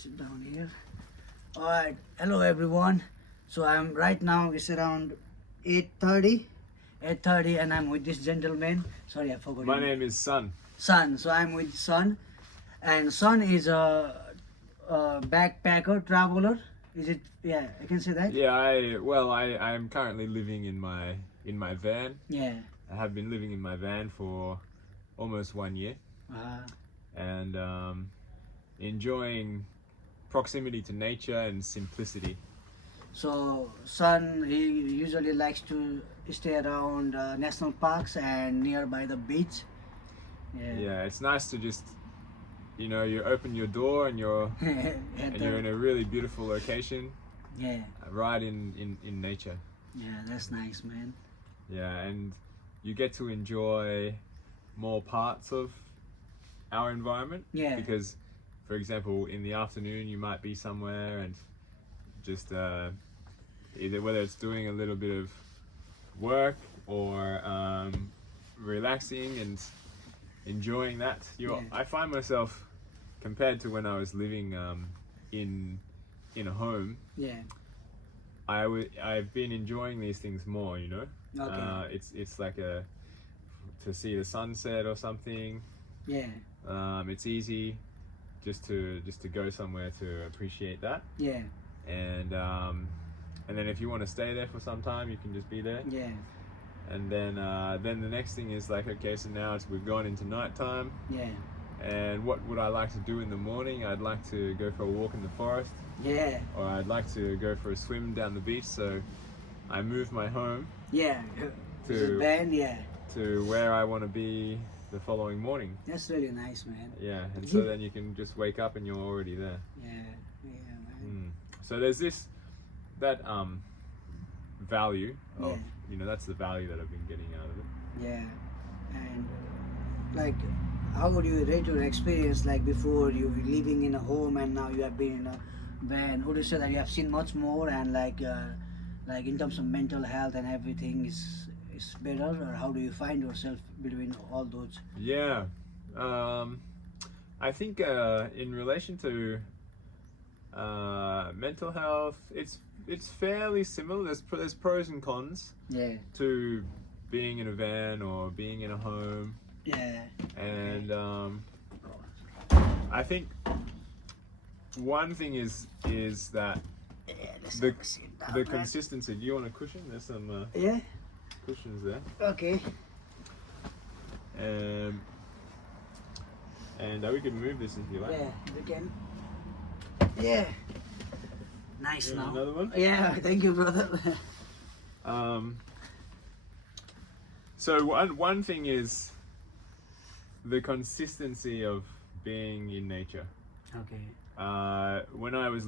sit down here. All right, hello everyone. So I'm right now. It's around 8:30, 8:30, and I'm with this gentleman. Sorry, I forgot. My your name is Sun. Son. So I'm with Son, and Son is a backpacker traveler. Is it? Yeah, I can say that. Yeah, I'm currently living in my van. Yeah. I have been living in my van for almost 1 year, Uh, and enjoying proximity to nature and simplicity. so Son, he usually likes to stay around national parks and nearby the beach. Yeah. Yeah, it's nice to just, you open your door and you're in a really beautiful location, Yeah. right in nature. Yeah, that's nice, man. Yeah, and you get to enjoy more parts of our environment. Yeah. Because, for example, in the afternoon you might be somewhere and just either whether it's doing a little bit of work or relaxing and enjoying that. Yeah. I find myself, compared to when I was living in a home, Yeah. I've been enjoying these things more. Okay. It's like to see the sunset or something. Yeah. It's easy just to go somewhere to appreciate that. Yeah. And then if you want to stay there for some time, you can just be there. Yeah. And then the next thing is like, okay, so now we've gone into nighttime. Yeah. And what would I like to do in the morning? I'd like to go for a walk in the forest, Yeah. or I'd like to go for a swim down the beach. So I move my home Yeah. To- Is it band? Yeah. to where I want to be the following morning. That's really nice, man. Yeah, and so then you can just wake up and you're already there. Yeah. Yeah, man. So there's that value of, Yeah. that's the value that I've been getting out of it. Yeah. And like, how would you rate your experience like before you were living in a home and now you have been in a van? Would you say that you have seen much more and like in terms of mental health and everything is better, or how do you find yourself between all those? Yeah, I think in relation to mental health, it's fairly similar. There's pros and cons Yeah. to being in a van or being in a home, Yeah. and I think one thing is that Yeah, let's the have a sit down, the man. consistency. Do you want a cushion? There's some Yeah. cushions there. Okay. And we can move this if you like. Yeah, we can. Yeah. Nice Yeah, now. another one? Yeah, thank you, brother. So one thing is the consistency of being in nature. Okay. When I was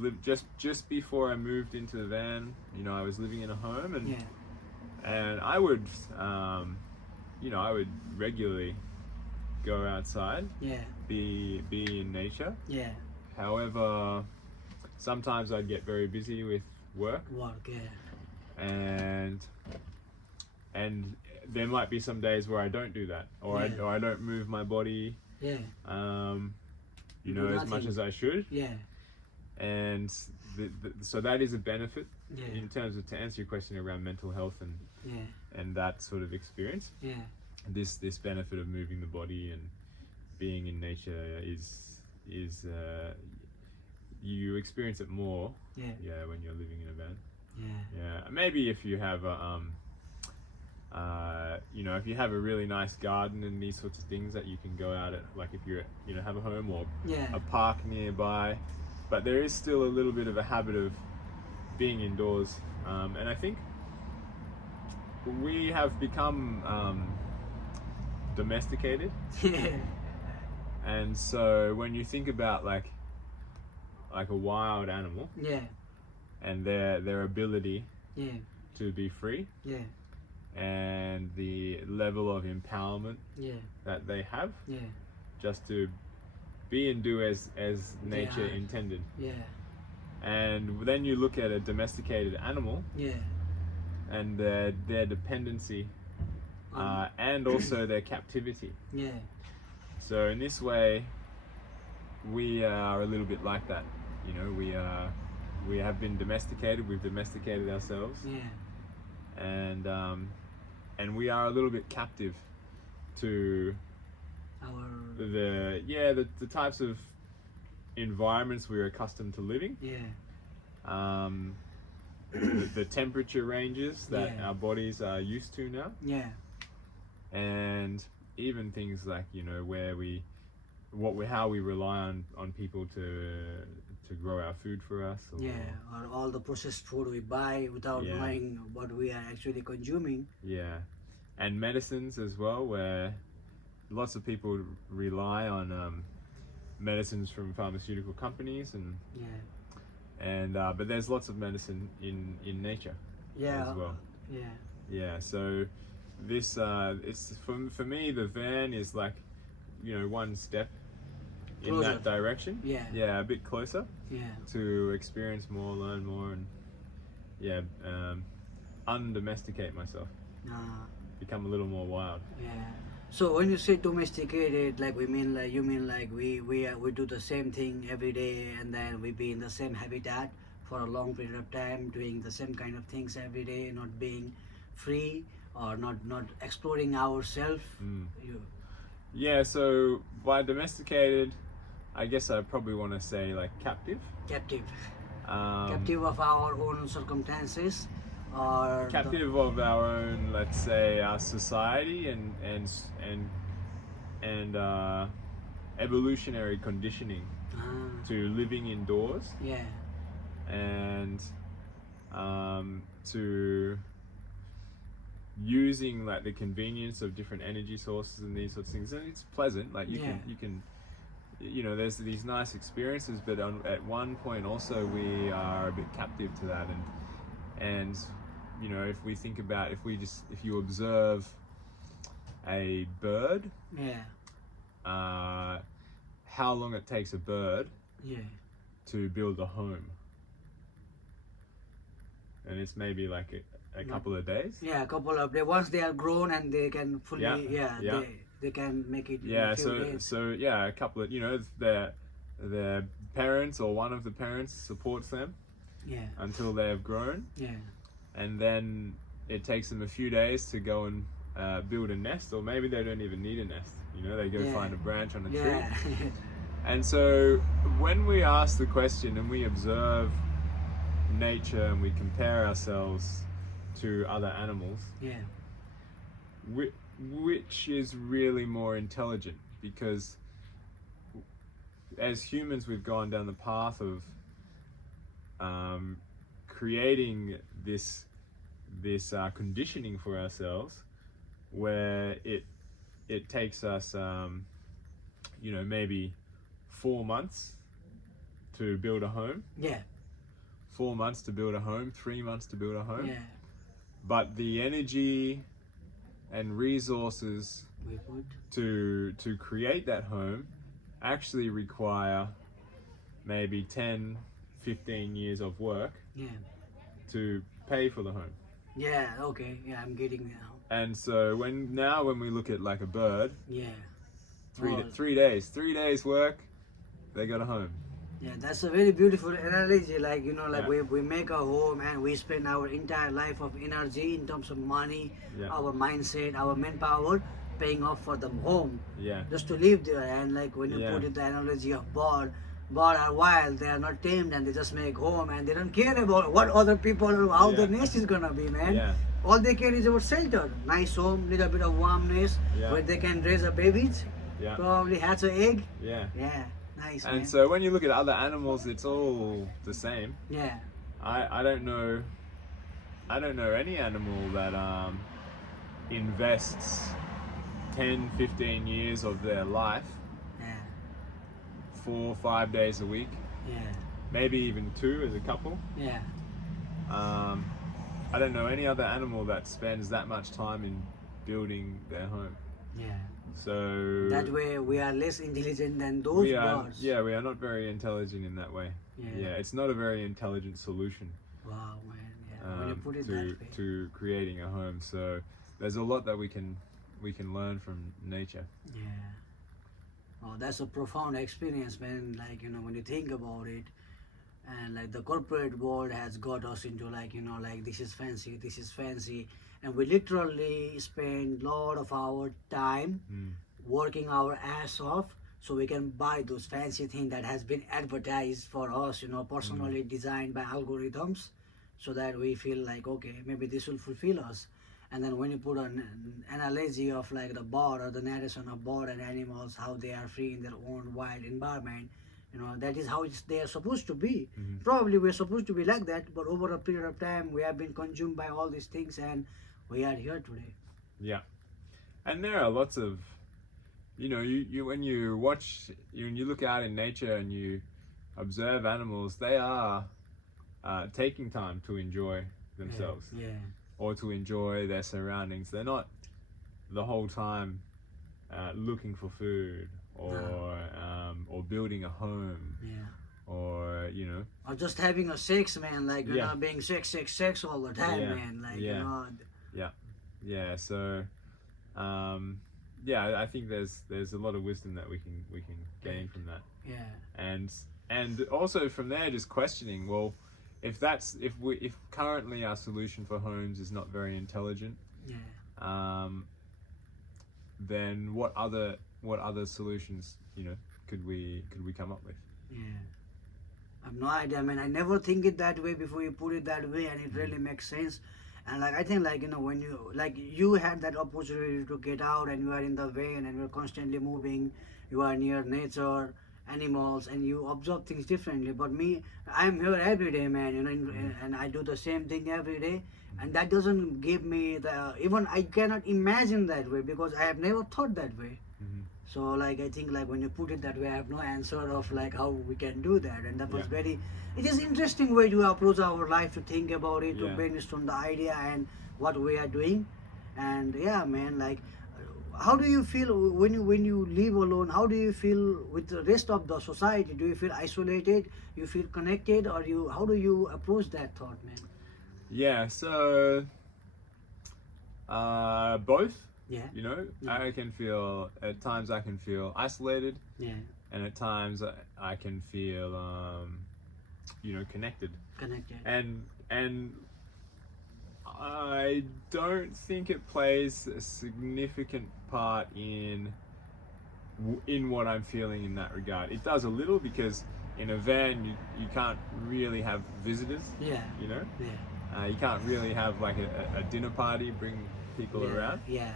just before I moved into the van, I was living in a home, and Yeah. and I would I would regularly go outside, Yeah. be in nature. Yeah. However, sometimes I'd get very busy with work, Work. Yeah. and there might be some days where I don't do that, or Yeah. I don't move my body, Yeah. you Do know, as much nothing. as I should, Yeah. and so that is a benefit Yeah. in terms of, to answer your question around mental health Yeah. and that sort of experience. Yeah. This benefit of moving the body and being in nature is you experience it more. Yeah. Yeah, when you're living in a van. Yeah. Yeah, maybe if you have a if you have a really nice garden and these sorts of things that you can go out at, like if you're have a home or Yeah. a park nearby, but there is still a little bit of a habit of being indoors, and I think we have become domesticated, Yeah. and so when you think about like a wild animal Yeah. and their ability Yeah. to be free Yeah. and the level of empowerment Yeah. that they have Yeah. just to be and do as nature are. intended. Yeah. And then you look at a domesticated animal Yeah. and their dependency and also their captivity. Yeah. So in this way, we are a little bit like that. you know, we have been domesticated. We've domesticated ourselves, Yeah. and we are a little bit captive to Our. the types of environments we're accustomed to living. Yeah. Um, the temperature ranges that Yeah. our bodies are used to now, Yeah. and even things like, you know, how we rely on people to grow our food for us, or Yeah, or all the processed food we buy without Yeah. knowing what we are actually consuming. yeah, and medicines as well, where lots of people rely on medicines from pharmaceutical companies, Yeah. but there's lots of medicine in nature Yeah. as well. Yeah. Yeah, so this it's for me, the van is like, you know, one step in Closer. that direction. Yeah. Yeah, a bit closer Yeah. to experience more, learn more, and undomesticate myself, Uh, become a little more wild. yeah. So when you say domesticated, like you mean like we do the same thing every day, and then we be in the same habitat for a long period of time, doing the same kind of things every day, not being free or not exploring ourselves. Mm. You Yeah, so by domesticated, I guess I probably want to say like captive. captive, Um, captive of our own circumstances, or captive of our own, let's say, our society and evolutionary conditioning to living indoors, yeah, and to using like the convenience of different energy sources and these sorts of things. And it's pleasant, like you can you know, there's these nice experiences, but at one point also we are a bit captive to that, and you know, if we think about, if you observe a bird, yeah, how long it takes a bird yeah, to build a home, and it's maybe like a couple of days. yeah, a couple of days. Once they are grown and they can fully, Yeah. they can make it. Yeah, in a few days. so yeah, a couple of, you know, their parents or one of the parents supports them Yeah, until they have grown, yeah, and then it takes them a few days to go and build a nest, or maybe they don't even need a nest. You know, they go Yeah. find a branch on a tree. yeah, And so when we ask the question and we observe nature and we compare ourselves to other animals, yeah, which is really more intelligent? Because as humans, we've gone down the path of creating this conditioning for ourselves, where it takes us, you know, maybe 4 months to build a home, yeah, 4 months to build a home, 3 months to build a home. yeah. But the energy and resources We put. to create that home actually require maybe 10, 15 years of work Yeah, to pay for the home. yeah. Okay, yeah, I'm getting now. And so when we look at like a bird, Yeah, 3 days, 3 days work, they got a home. yeah. That's a very beautiful analogy. Like, you know, like Yeah. we make a home and we spend our entire life of energy in terms of money, Yeah. our mindset, our manpower, paying off for the home. Yeah. Just to live there. And like when you Yeah. put it the analogy of bird are wild, they are not tamed, and they just make home and they don't care about what other people or how Yeah. the nest is gonna be, man. Yeah. All they care is about shelter, nice home, little bit of warmness, Yeah. where they can raise a babies, Yeah. probably hatch an egg. Yeah. Yeah, nice, And man. so when you look at other animals, it's all the same. Yeah, I don't know any animal that invests 10, 15 years of their life, yeah, 4, 5 days a week, yeah, maybe even 2 as a couple. yeah, I don't know any other animal that spends that much time in building their home. yeah. So That way we are less intelligent than those we are, birds. yeah, we are not very intelligent in that way. Yeah. It's not a very intelligent solution Wow, man. Yeah. When you put it that to way. to creating a home. So there's a lot that we can learn from nature. Yeah. Oh, that's a profound experience, man. Like, you know, when you think about it, and like the corporate world has got us into like, like this is fancy, this is fancy, and we literally spend lot of our time Mm. working our ass off so we can buy those fancy thing that has been advertised for us, Mm. personally designed by algorithms, so that we feel like, okay, maybe this will fulfill us. And then when you put an analogy of like the bird or the narration of bird and animals, how they are free in their own wild environment, that is how they are supposed to be. Mhm. Probably we're supposed to be like that, but over a period of time we have been consumed by all these things, and we are here today. Yeah, and there are lots of, you when you watch, when you look out in nature and you observe animals, they are taking time to enjoy Yeah, themselves yeah, or to enjoy their surroundings. They're not the whole time looking for food no, or building a home yeah. or Or just having a sex, man, like, yeah, being sex all the time, yeah, man, like, yeah, yeah, yeah. So yeah, I think there's a lot of wisdom that we can gain from that, yeah, and also from there just questioning, well, if currently our solution for homes is not very intelligent, yeah, um, then what other solutions could we come up with? yeah. I have no idea. I mean, I never think it that way before you put it that way, and it Mm. really makes sense. And like I think, like, when you had that opportunity to get out, and you are in the van, and you're constantly moving, you are near nature, animals, and you observe things differently. But me, I'm here every day, man. Mhm. And I do the same thing every day, and Mhm. that doesn't give me the, even I cannot imagine that way because I have never thought that way. Mhm. So like I think, like, when you put it that way, I have no answer of like how we can do that, and that Yeah, was very. It is interesting way to approach our life, to think about it, to yeah. brainstorm the idea and what we are doing, and yeah, man. Like, how do you feel when you live alone? How do you feel with the rest of the society? Do you feel isolated? You feel connected, or you? How do you approach that thought, man? Yeah, so both. Yeah, yeah, I can feel at times I can feel isolated, yeah. and at times I can feel connected. Connected. And I don't think it plays a significant part in what I'm feeling in that regard. It does a little because in a van you can't really have visitors. Yeah, You know, yeah, you can't really have like a dinner party, bring people yeah, around. yeah,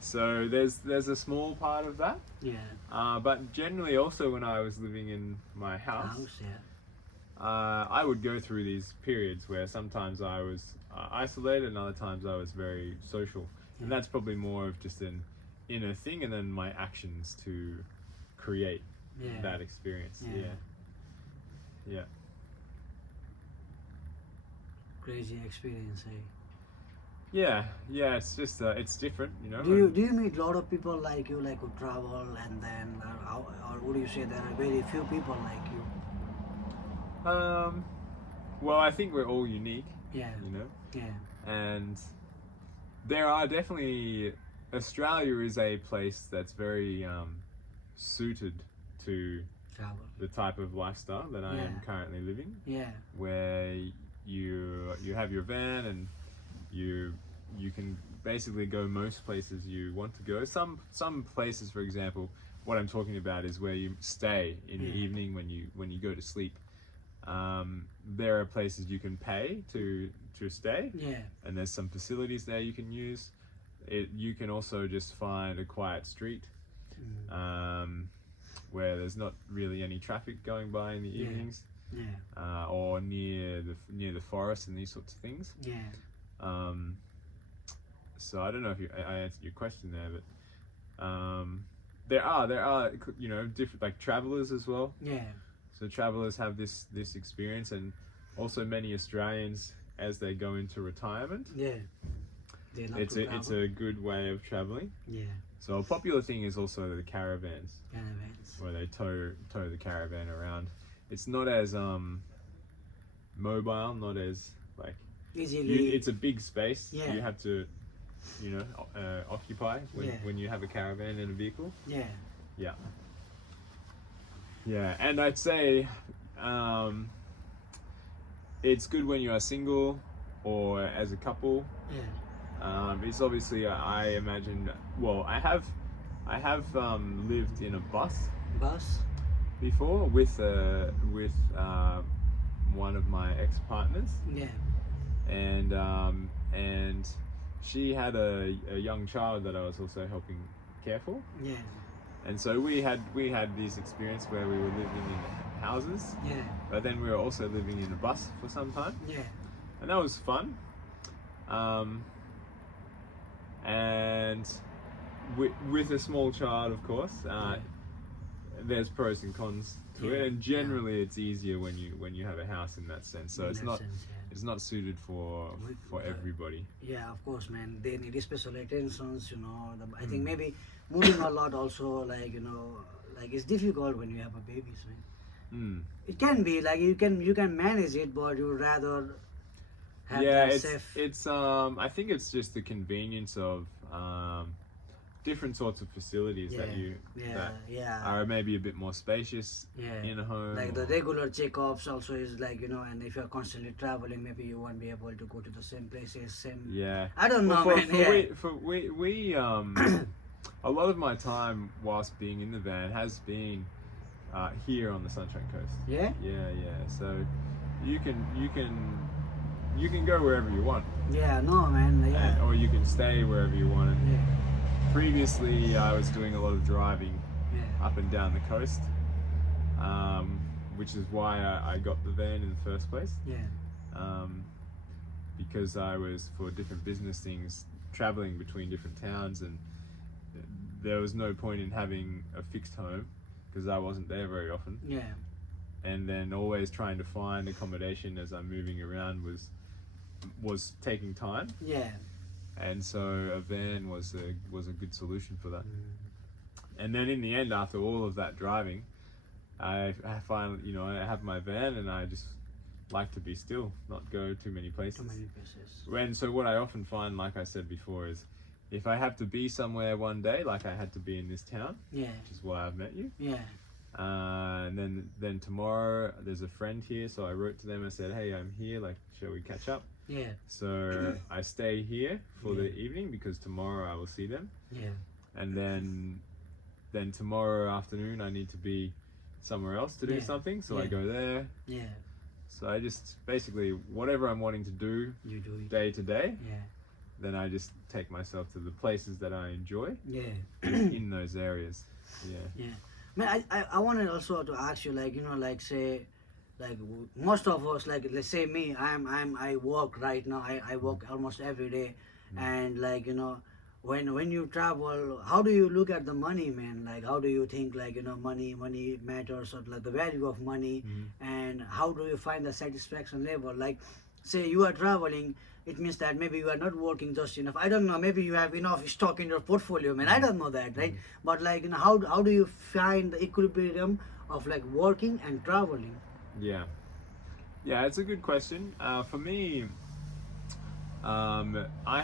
So there's a small part of that. yeah. But generally, also when I was living in my house, House, yeah. I would go through these periods where sometimes I was isolated and other times I was very social. And Yeah. that's probably more of just an inner thing and then my actions to create Yeah. that experience. Yeah. Yeah. Yeah. Crazy experience, eh? Yeah. Yeah. It's just, it's different, Do you and do you meet a lot of people like you, like who travel, and then or would you say there are very few people like you? um, well, I think we're all unique, Yeah, you know, yeah, and there are definitely, Australia is a place that's very suited to travel. the type of lifestyle that I am Yeah, currently living, yeah, where you have your van and you you can basically go most places you want to go. Some places, for example, what I'm talking about is where you stay in the yeah, evening when you go to sleep. There are places you can pay to stay, yeah, and there's some facilities there you can use. You can also just find a quiet street mm, um, where there's not really any traffic going by in the yeah, evenings, yeah, or near the forest and these sorts of things. yeah, Um, so I don't know if I answered your question there, but there are different, like, travelers as well. yeah, So travelers have this experience, and also many Australians as they go into retirement. yeah. They love It's to it's travel. a good way of traveling. Yeah, So a popular thing is also the caravans, caravans. where they tow the caravan around. It's not as mobile, not as like Easily. it's a big space. Yeah, You have to occupy yeah, when you have a caravan and a vehicle. yeah, Yeah, yeah, and I'd say um, it's good when you are single or as a couple. Yeah. It's obviously I imagine. Well, I have lived in a bus Bus. before with one of my ex partners, Yeah. and she had a young child that I was also helping care for. Yeah. And so we had this experience where we were living in houses, Yeah. but then we were also living in a bus for some time, Yeah. and that was fun. Um, and with a small child, of course, there's pros and cons to Yeah, it, and yeah. generally it's easier when you have a house in that sense. So In it's that not sense, yeah. it's not suited for everybody. Yeah, of course, man. They need special attentions, you know. I think Mm. maybe moving a lot also, like, you know, like it's difficult when you have a baby, man. Mm. It can be like you can manage it, but you would rather have Yeah, that it's safe. it's I think it's just the convenience of different sorts of facilities Yeah, yeah, that yeah, are maybe a bit more spacious yeah. in a home. Like the or- regular checkups also is like, you know, and if you're constantly traveling, maybe you won't be able to go to the same places, same. Yeah. I don't know, Well, man. Yeah. we a lot of my time whilst being in the van has been here on the Sunshine Coast. Yeah. Yeah. So you can go wherever you want, Yeah. No, man. Yeah. or you can stay wherever you want. And Yeah. previously, I was doing a lot of driving Yeah. up and down the coast, which is why I got the van in the first place. Yeah. Because I was for different business things traveling between different towns, and there was no point in having a fixed home because I wasn't there very often. Yeah. And then always trying to find accommodation as I'm moving around was taking time. Yeah. And so a van was a good solution for that. Mm. And then in the end, after all of that driving, I finally, I have my van, and I just like to be still, not go too many places. Too many places. And so what I often find, like I said before, is if I have to be somewhere one day, like I had to be in this town, Yeah. which is why I've met you. Yeah. And then tomorrow there's a friend here, so I wrote to them and said, hey, I'm here, like, shall we catch up? Yeah. So I stay here for Yeah. the evening because tomorrow I will see them. Yeah. And then tomorrow afternoon I need to be somewhere else to do Yeah. something, so I Yeah. go there. Yeah. So I just basically whatever I'm wanting to do You do it. day to day, Yeah. then I just take myself to the places that I enjoy Yeah. in those areas. Yeah. Yeah. Man, I wanted also to ask you, like, you know, like, say, like, most of us, like, let's say me, I work right now, I work almost every day, and, like, you know, when you travel, how do you look at the money, man? Like, how do you think, like, you know, money matters, or like the value of money, and how do you find the satisfaction level? Like, say you are traveling, it means that maybe you are not working just enough. I don't know, maybe you have enough stock in your portfolio, man. I don't know that, right? But, like, you know, how do you find the equilibrium of, like, working and traveling? Yeah. Yeah, it's a good question. For me, I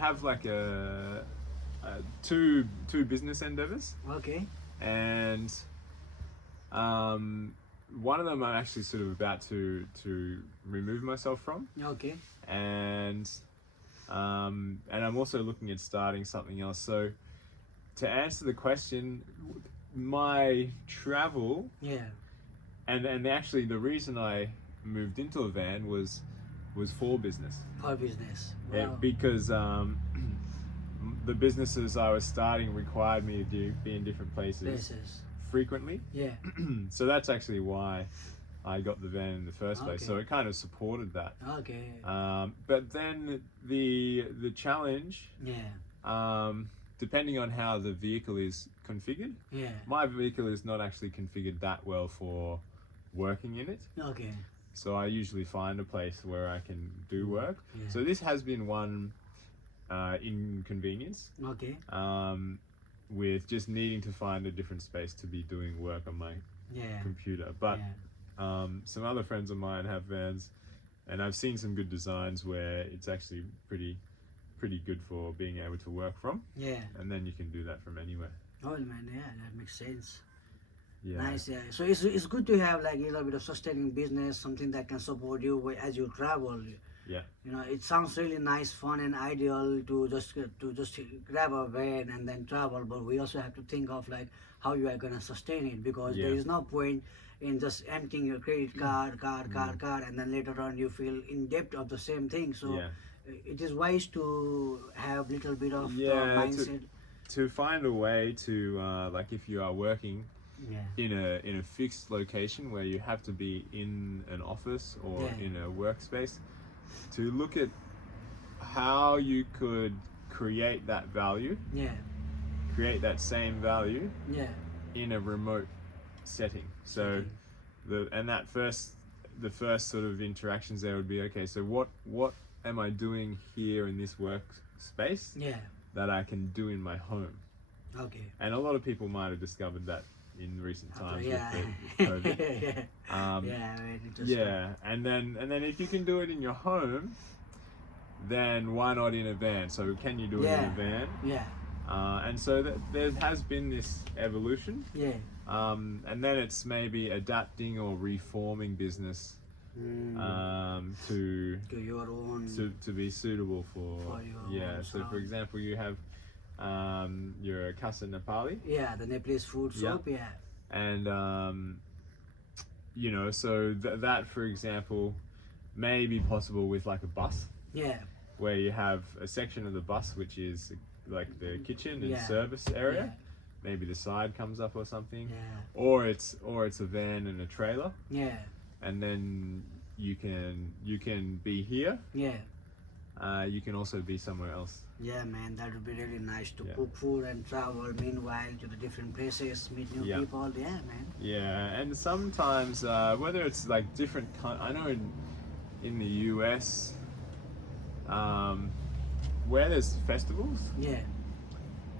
have like two business endeavors, Okay. and one of them I'm actually sort of about to remove myself from, Okay. and I'm also looking at starting something else. So to answer the question, my travel Yeah. and actually the reason I moved into a van was for business. For business. Yeah, Wow. because the businesses I was starting required me to be in different places Places. frequently. Yeah. So that's actually why I got the van in the first place. Okay. So it kind of supported that. Okay. But then the challenge, Yeah. depending on how the vehicle is configured, Yeah. my vehicle is not actually configured that well for working in it. Okay. So I usually find a place where I can do work. Yeah. So this has been one inconvenience, Okay. with just needing to find a different space to be doing work on my Yeah. computer. But Yeah. some other friends of mine have vans, and I've seen some good designs where it's actually pretty good for being able to work from, Yeah. and then you can do that from anywhere. Oh, man. Yeah, that makes sense. Yeah. Nice, yeah. So it's good to have like a little bit of sustaining business, something that can support you as you travel. Yeah. You know, it sounds really nice, fun, and ideal to just grab a van and then travel. But we also have to think of like how you are gonna sustain it, because there Yeah. is no point in just emptying your credit card, and then later on you feel in debt of the same thing. So Yeah. it is wise to have little bit of the Yeah. mindset. To find a way to like if you are working Yeah, in a fixed location where you have to be in an office or Yeah. in a workspace, to look at how you could create that value, yeah, create that same value yeah. in a remote setting. So the first sort of interactions there would be, okay, so what am I doing here in this workspace Yeah. that I can do in my home? Okay. And a lot of people might have discovered that in recent times Yeah. with the COVID. Yeah. Um, Yeah. Right. yeah, and then if you can do it in your home, then why not in a van? So can you do it in Yeah. a van? Yeah. And so there has been this evolution, Yeah. and then it's maybe adapting or reforming business to To your own. to be suitable for your yeah. own So for sound. example, you have your Casa Nepali, Yeah, the Nepalese food Yeah. soap. Yeah. and so that for example may be possible with like a bus, Yeah. where you have a section of the bus which is like the kitchen and Yeah. service area. Maybe the side comes up or something, Yeah. or it's a van and a trailer, Yeah. and then you can be here. Yeah. You can also be somewhere else. Yeah, man, that would be really nice to Yeah. cook food and travel meanwhile to the different places, meet new Yeah. people. Yeah, man. Yeah, and sometimes whether it's like different, I know in the US, where there's festivals, Yeah.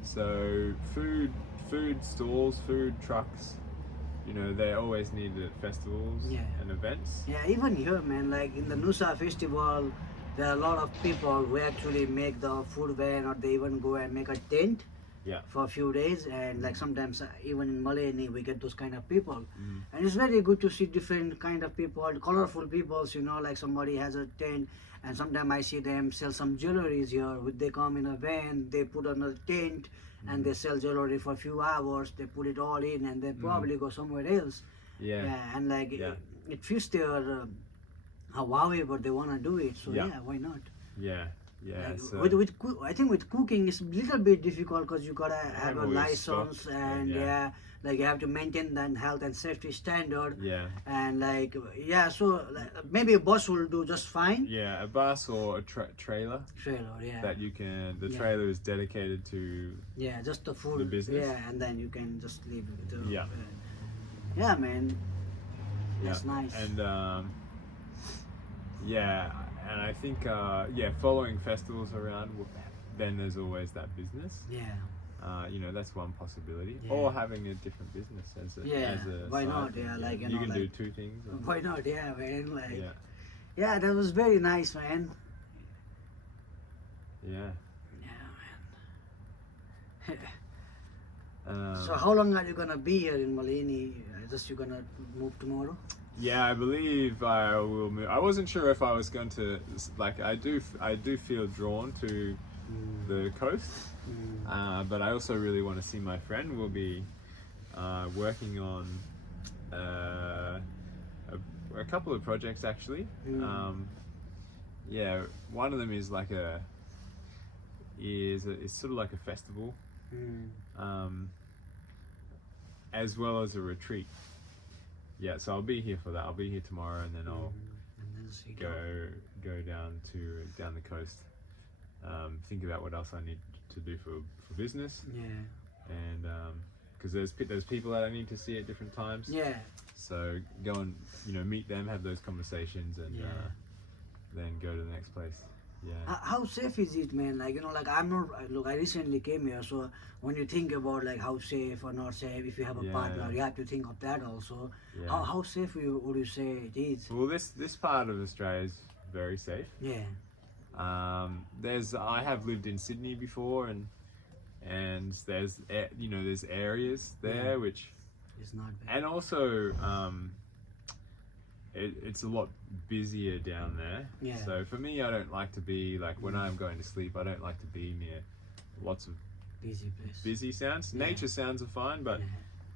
so food stalls, food trucks, they always needed at festivals Yeah. and events. Yeah, even here, man, like in the Nusa festival, there are a lot of people who actually make the food van, or they even go and make a tent Yeah. for a few days. And like sometimes even in Malay, we get those kind of people. Mm. And it's very good to see different kind of people, colorful peoples, like somebody has a tent, and sometimes I see them sell some jewelries here. They come in a van, they put on a tent, and they sell jewelry for a few hours. They put it all in, and they probably go somewhere else. Yeah. And like Yeah. it fits their however they want to do it. So Yeah. yeah, why not? Yeah. Yeah. Like, So I think with cooking it's a little bit difficult, because you gotta have a all your stock license, and and yeah. like you have to maintain the health and safety standard. yeah. And like so like, maybe a bus will do just fine. Yeah, a bus or a trailer Trailer, yeah. that you can. The Yeah. trailer is dedicated to. Yeah, just the food. The business? Yeah, and then you can just leave it. Yeah. Yeah, man. That's nice. And yeah, and I think following festivals around, then there's always that business. Yeah. That's one possibility. Yeah. Or having a different business as a Yeah, as a why side not? thing. Yeah, like, you you know, can do like- two things. Why not? Yeah, man. Like Yeah. yeah, that was very nice, man. Yeah. Yeah, man. Um, So how long are you gonna be here in Malini? Just you gonna move tomorrow? Yeah, I believe I will move. I wasn't sure if I was going to like. I do feel drawn to the coast, but I also really want to see my friend. We'll be working on a couple of projects actually. Yeah, one of them is like it's sort of like a festival, as well as a retreat. Yeah, so I'll be here for that. I'll be here tomorrow, and then I'll And then see go down the coast. Think about what else I need to do for business, Yeah. and because there's people that I need to see at different times. Yeah. So go and meet them, have those conversations, and Yeah. then go to the next place. Yeah. How safe is it, man? Like like I'm not. Look, I recently came here, so when you think about like how safe or not safe, if you have a Yeah. partner, you have to think of that also. Yeah. How safe would you say it is? Well, this part of Australia is very safe. Yeah. I have lived in Sydney before, and there's there's areas there which It's not bad. And also, it's a lot busier down there. Yeah. So for me, I don't like to be like when I'm going to sleep. I don't like to be near lots of Busy place. busy sounds. Yeah. Nature sounds are fine, but Yeah.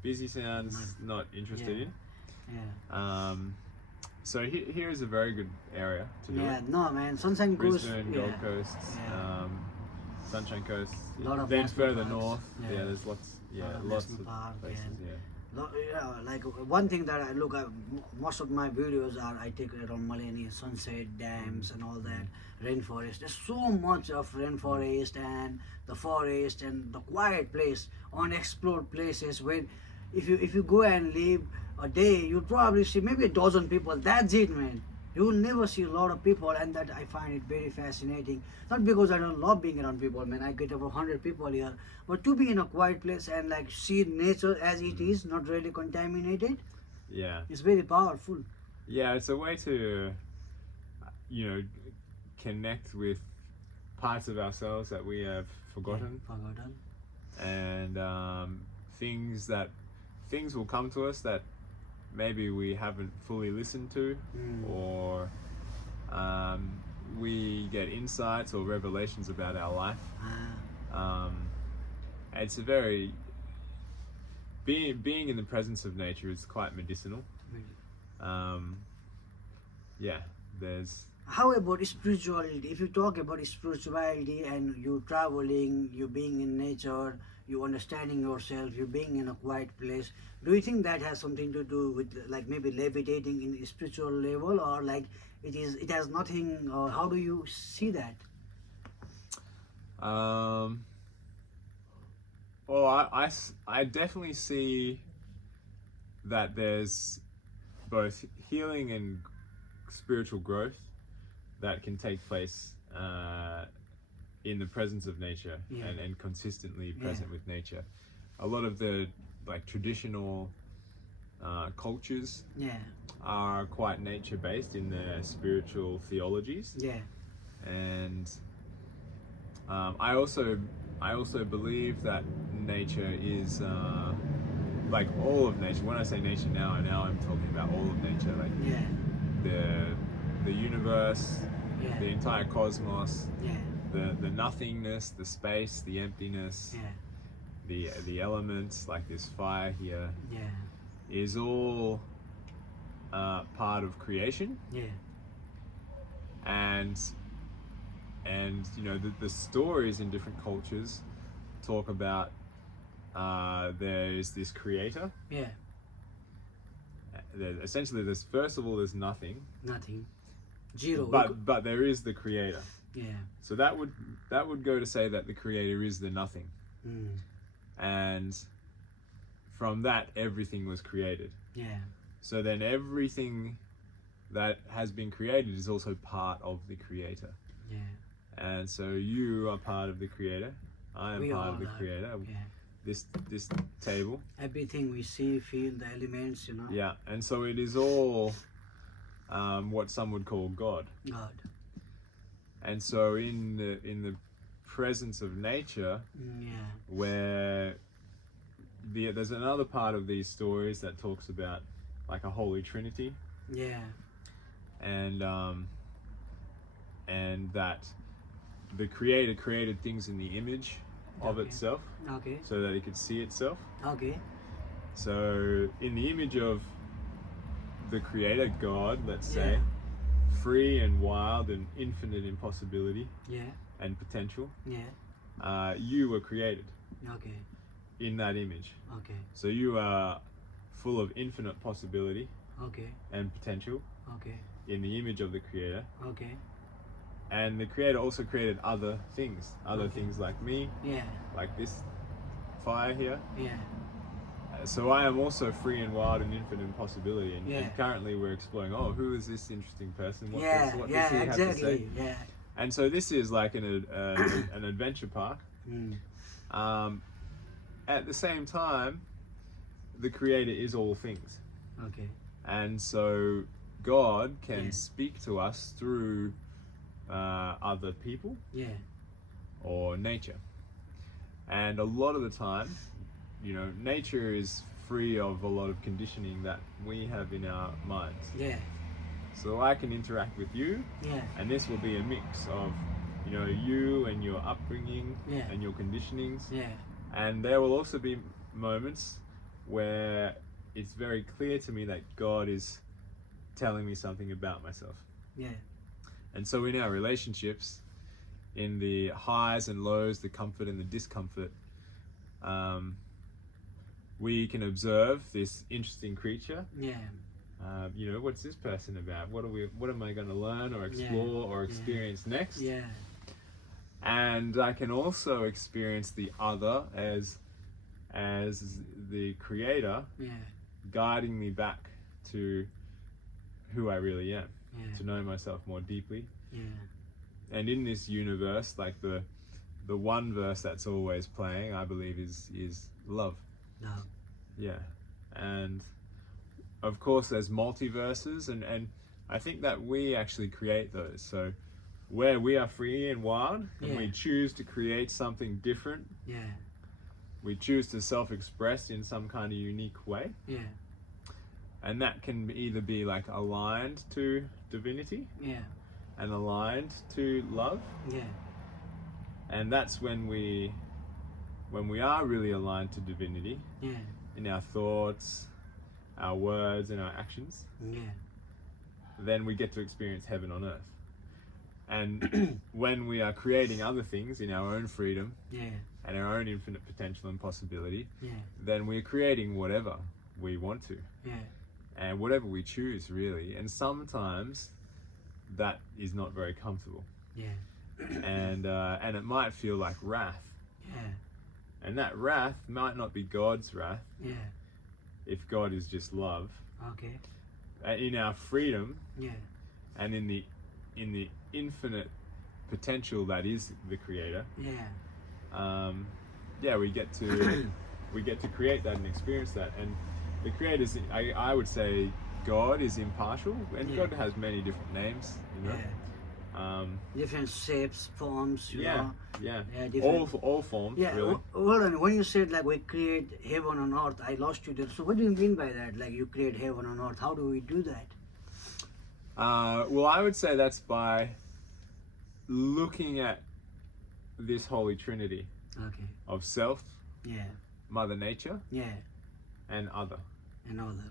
busy sounds not interested Yeah. in. Yeah. So here is a very good area to do Yeah. it. No, man. Sunshine Coast. Brisbane, Yeah. Gold Coast, Yeah. Sunshine Coast. Lot of Then national further parks. north, Yeah. there's lots. Yeah, Lot of lots national of park places. and- Yeah. Like one thing that I look at, most of my videos are I take it on Maleni, sunset, dams, and all that, rainforest. There's so much of rainforest and the forest and the quiet place, unexplored places where if you go and live a day, you'll probably see maybe a dozen people. That's it, man. You will never see a lot of people, and that I find it very fascinating. Not because I don't love being around people, man. I get over 100 people here, but to be in a quiet place and like see nature as it is, not really contaminated, Yeah. it's very powerful. Yeah, it's a way to, connect with parts of ourselves that we have forgotten, Forgotten. and things will come to us that maybe we haven't fully listened to, or we get insights or revelations about our life. It's a very being in the presence of nature is quite medicinal. Yeah, there's How about spirituality? If you talk about spirituality and you traveling, you being in nature, you understanding yourself, you being in a quiet place, do you think that has something to do with like maybe levitating in a spiritual level, or like it has nothing? Or how do you see that? Well, I definitely see that there's both healing and spiritual growth that can take place in the presence of nature, Yeah. and consistently Yeah. present with nature. A lot of the like traditional cultures Yeah, are quite nature based in their spiritual theologies, yeah, and I also believe that nature is like all of nature. When I say nature now I'm talking about all of nature, like yeah, the universe, yeah, the entire cosmos, yeah, the nothingness, the space, the emptiness, yeah, the elements, like this fire here, yeah, is all part of creation. yeah, And the stories in different cultures talk about there's this creator. yeah. Essentially, there's nothing, Nothing. Zero. but there is the creator. Yeah. So that would go to say that the creator is the nothing, and from that everything was created. Yeah. So then everything that has been created is also part of the creator. Yeah. And so you are part of the creator. I am We part all of the are. creator. Yeah. This table. Everything we see, feel, the elements, Yeah, and so it is all what some would call God. God. And so in the presence of nature, Yeah. where there's another part of these stories that talks about like a holy trinity, Yeah. and that the creator created things in the image of Okay. itself, Okay. so that it could see itself. Okay. So in the image of the creator God, let's say, Yeah. free and wild and infinite in possibility Yeah. and potential, Yeah. you were created Okay. in that image. Okay. So you are full of infinite possibility Okay. and potential Okay. in the image of the creator. Okay. And the creator also created other things like me, Yeah. like this fire here. Yeah. So I am also free and wild and infinite in possibility, and, Yeah. and currently we're exploring, who is this interesting person? What Yeah. does he Yeah. have to say? Exactly. Yeah. And so this is like an adventure park. At the same time, the creator is all things. Okay. And so God can Yeah. speak to us through other people Yeah. or nature. And a lot of the time, nature is free of a lot of conditioning that we have in our minds. Yeah. So I can interact with you, Yeah. and this will be a mix of, you know, you and your upbringing Yeah. and your conditionings. Yeah. And there will also be moments where it's very clear to me that God is telling me something about myself. Yeah. And so in our relationships, in the highs and lows, the comfort and the discomfort, we can observe this interesting creature. Yeah. You know, what's this person about? What am I going to learn or explore or experience next? Yeah. And I can also experience the other as the creator, guiding me back to who I really am, to know myself more deeply. Yeah. And in this universe, like the one verse that's always playing, I believe, is love. No. Yeah. And of course there's multiverses, and I think that we actually create those. So where we are free and wild, and we choose to create something different, we choose to self-express in some kind of unique way, and that can either be like aligned to divinity and aligned to love, and that's when we are really aligned to divinity in our thoughts, our words, and our actions, then we get to experience heaven on earth. And when we are creating other things in our own freedom and our own infinite potential and possibility, then we're creating whatever we want to, and whatever we choose, really. And sometimes that is not very comfortable, and it might feel like wrath, and that wrath might not be God's wrath if God is just love. Okay. In our freedom and in the infinite potential that is the creator, we get to create that and experience that. And the creator's, I would say, God is impartial, and God has many different names, you know. Different shapes, forms, you know. All forms, really. Hold on. When you said like we create heaven on earth, I lost you there. So what do you mean by that? Like you create heaven on earth? How do we do that? Well, I would say that's by looking at this Holy Trinity of self, Mother Nature, and other. And other.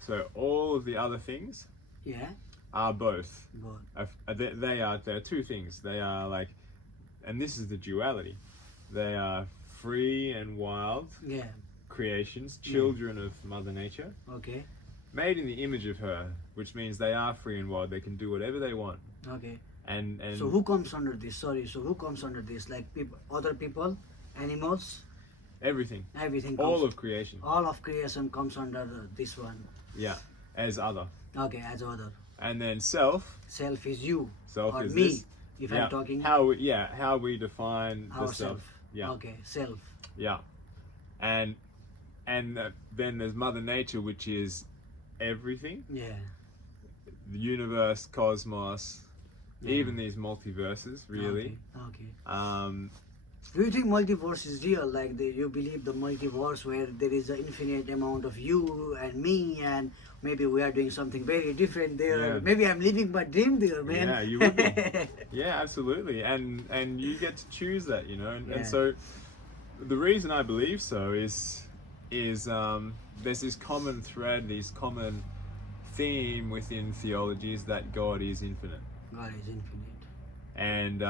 So all of the other things are both. They're two things. They are like, and this is the duality. They are free and wild creations, children of Mother Nature. Okay. Made in the image of her, which means they are free and wild. They can do whatever they want. Okay. And so who comes under this? Sorry. So who comes under this? Like people, other people, animals. Everything. Everything. All of creation. All of creation comes under this one. Yeah, as other. Okay, as other. And then self. Self is you. Self or is me. this. If I'm talking. How we define the self. Yeah. Okay, self. Yeah, and then there's Mother Nature, which is everything. Yeah. The universe, cosmos, even these multiverses, really. Okay. Do you think multiverse is real? Like you believe the multiverse where there is an infinite amount of you and me, and maybe we are doing something very different there. Yeah. Maybe I'm living my dream there, man. Yeah, you would be. Yeah, absolutely. And you get to choose that, you know. And so the reason I believe so is there's this common thread, this common theme within theology is that God is infinite. God is infinite. And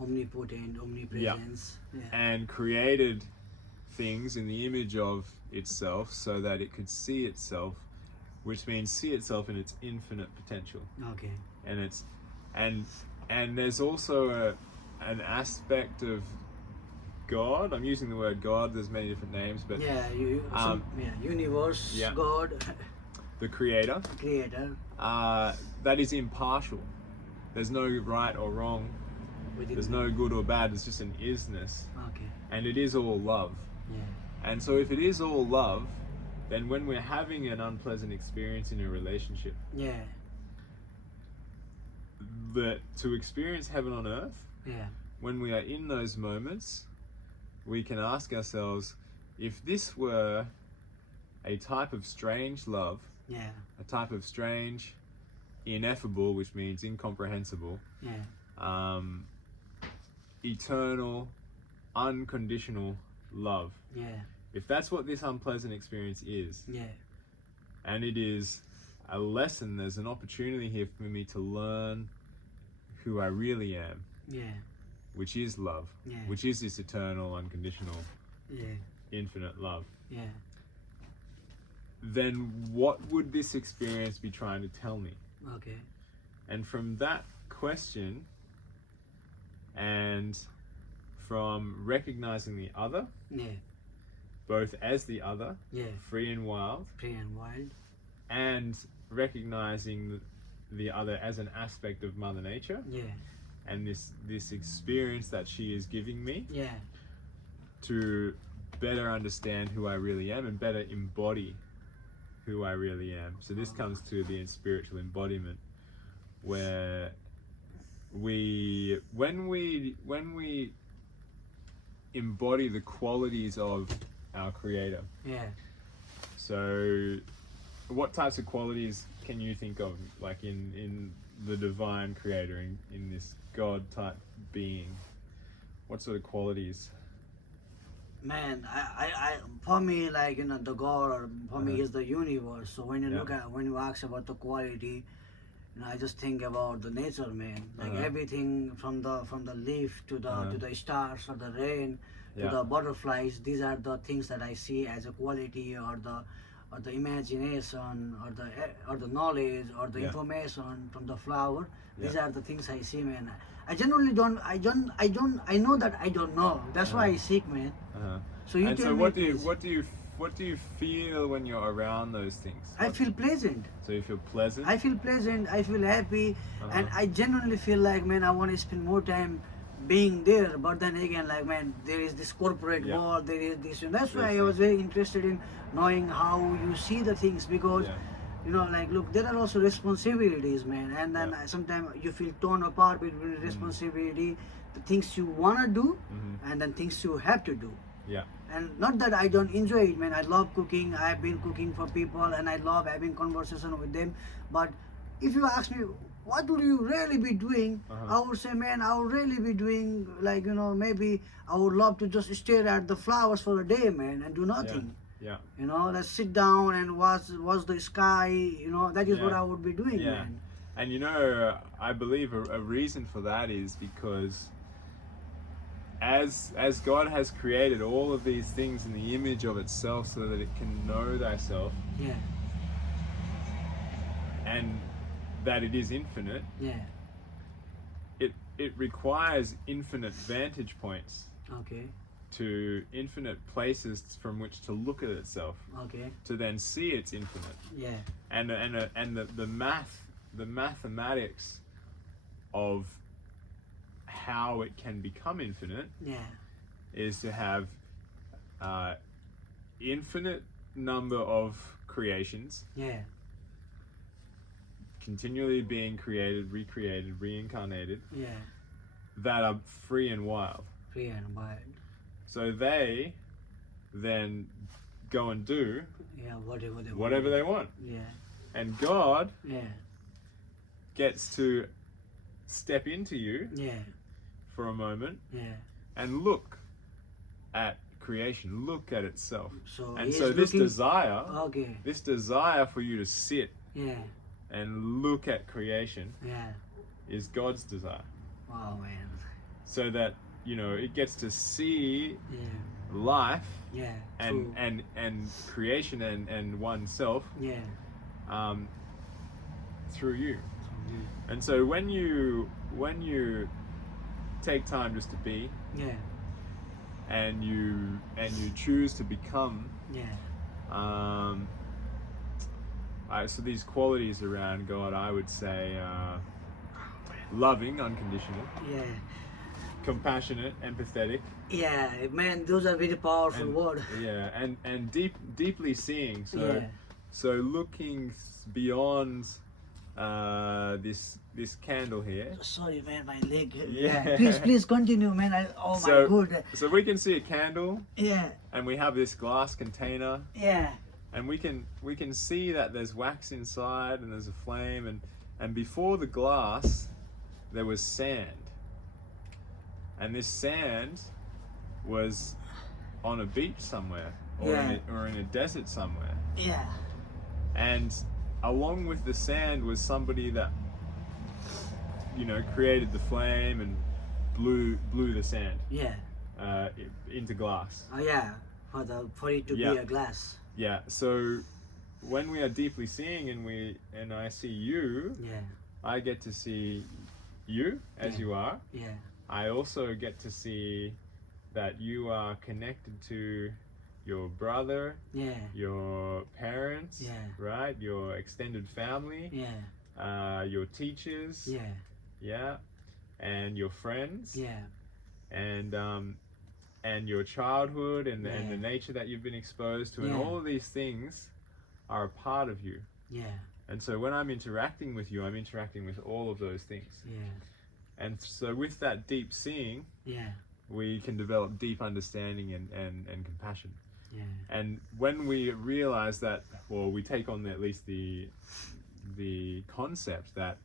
omnipotent, omnipresence. And created things in the image of itself so that it could see itself, which means see itself in its infinite potential. Okay. And it's and there's also an aspect of God. I'm using the word God. There's many different names, but universe, God, the creator, that is impartial. There's no right or wrong. There's no good or bad. It's just an isness. Okay. And it is all love. Yeah. And so if it is all love, then when we're having an unpleasant experience in a relationship, to experience heaven on earth, when we are in those moments, we can ask ourselves, if this were a type of strange love, Yeah. a type of strange, ineffable, which means incomprehensible, Yeah. eternal, unconditional love. Yeah. If that's what this unpleasant experience is, Yeah. and it is a lesson, there's an opportunity here for me to learn who I really am, Yeah. which is love, Yeah. which is this eternal, unconditional, Yeah. infinite love. Yeah. Then what would this experience be trying to tell me? Okay. And from that question, and from recognizing the other, Yeah. both as the other, Yeah. free and wild, Free and wild. and recognizing the other as an aspect of Mother Nature, Yeah. and this experience that she is giving me Yeah. to better understand who I really am and better embody who I really am. So this comes to the spiritual embodiment, where when we embody the qualities of our Creator. Yeah. So what types of qualities can you think of, like in the divine Creator, in this God type being? What sort of qualities? Man, I for me, like, the God, or for me, is the universe. So when you Yeah. look at, when you ask about the quality, I just think about the nature, man. Like everything from the leaf to the stars or the rain to Yeah. the butterflies. These are the things that I see as a quality, or the imagination, or the knowledge, or the Yeah. information from the flower. These Yeah. are the things I see, man. I genuinely don't. I know that I don't know. That's why I seek, man. So you And tell so me, what please. do you feel when you're around those things? I feel pleasant. So you feel pleasant? I feel pleasant, I feel happy, and I genuinely feel like, man, I want to spend more time being there. But then again, like, man, there is this corporate Yeah. world, there is this, and that's why I Yes, was very interested in knowing how you see the things, because Yeah. like, look, there are also responsibilities, man, and then Yeah. sometimes you feel torn apart between responsibility, the things you want to do, and then things you have to do. Yeah. And not that I don't enjoy it, man. I love cooking. I've been cooking for people, and I love having conversation with them. But if you ask me, what would you really be doing? I would say, man, I would really be doing, like, maybe I would love to just stare at the flowers for a day, man, and do nothing. Yeah. Let's sit down and watch the sky. That is what Yeah. I would be doing, Yeah. man. And I believe a reason for that is because as God has created all of these things in the image of itself so that it can know thyself, Yeah, and that it is infinite, yeah. it requires infinite vantage points, Okay, to infinite places from which to look at itself, okay. to then see it's infinite. Yeah, And the mathematics of how it can become infinite yeah, is to have infinite number of creations yeah, continually being created, recreated, reincarnated, yeah. that are free and wild. Free and wild. So they then go and do Yeah, whatever they want. Yeah, And God yeah, gets to step into you yeah, for a moment yeah. and look at creation, look at itself. So And he's so this looking- desire, Okay. for you to sit Yeah, and look at creation yeah. is God's desire. Wow, man. So that, it gets to see Yeah, life yeah. and True. and creation and oneself Yeah. through you. Mm. And so when you take time just to be, Yeah, and you choose to become, yeah, so these qualities around God, I would say, loving, unconditional, yeah. compassionate, empathetic, Yeah, man, those are very powerful and, words. yeah, and deeply seeing. So Yeah. so looking beyond this candle here. Sorry, man, my leg. Yeah. Please continue, man. Oh So- my god. So we can see a candle, Yeah, and we have this glass container, yeah, and we can see that there's wax inside and there's a flame, and before the glass there was sand, and this sand was on a beach somewhere, or in a desert somewhere. Yeah. And along with the sand was somebody that, you know, created the flame and blew the sand Yeah. into glass. Oh yeah. For it to be a glass. Yeah. So when we are deeply seeing and I see you, Yeah. I get to see you as you are. Yeah. I also get to see that you are connected to your brother, Yeah. your parents, Yeah. right? Your extended family, Yeah. your teachers, Yeah. and your friends, Yeah. and your childhood and the nature that you've been exposed to, and all of these things are a part of you. Yeah. And so when I'm interacting with you, I'm interacting with all of those things. Yeah. And so with that deep seeing, we can develop deep understanding and compassion. Yeah. And when we realize that, well, we take on at least the concept that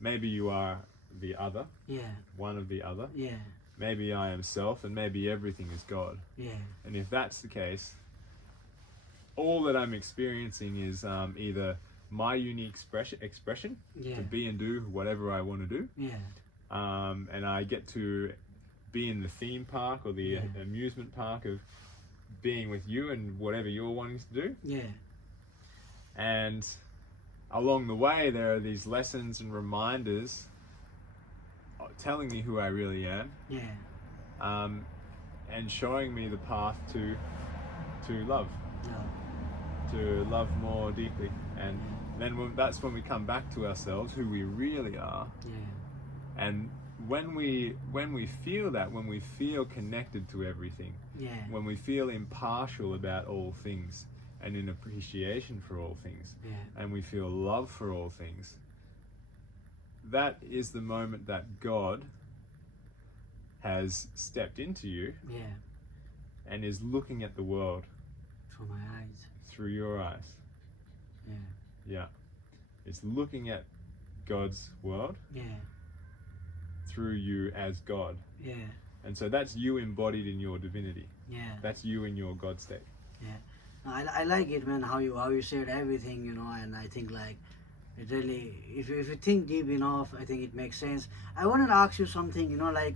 maybe you are the other, one of the other, maybe I am self, and maybe everything is God. And if that's the case, all that I'm experiencing is either my unique expression to be and do whatever I want to do, and I get to be in the theme park or the amusement park of being with you and whatever you're wanting to do. And along the way there are these lessons and reminders telling me who I really am, and showing me the path to love, to love more deeply. And then that's when we come back to ourselves, who we really are. And when we feel that, when we feel connected to everything, when we feel impartial about all things and in appreciation for all things, and we feel love for all things, that is the moment that God has stepped into you and is looking at the world through my eyes, through your eyes. It's looking at God's world through you as God. And so that's you embodied in your divinity. That's you in your God state. I like it, man, how you said everything, you know, and I think like it really, if you think deep enough, I think it makes sense. I wanted to ask you something, you know, like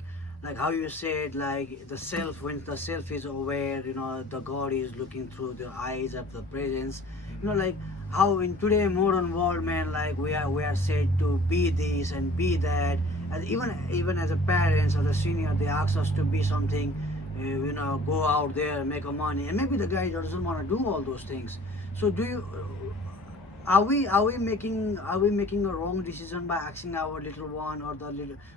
how you said, like the self, when the self is aware, you know, the God is looking through the eyes of the presence, you know, like how in today modern world, man, like we are said to be this and be that, and even as a parents or the senior, they ask us to be something, you know, go out there, make a money, and maybe the guy doesn't want to do all those things. So do you? Are we making a wrong decision by asking our little one or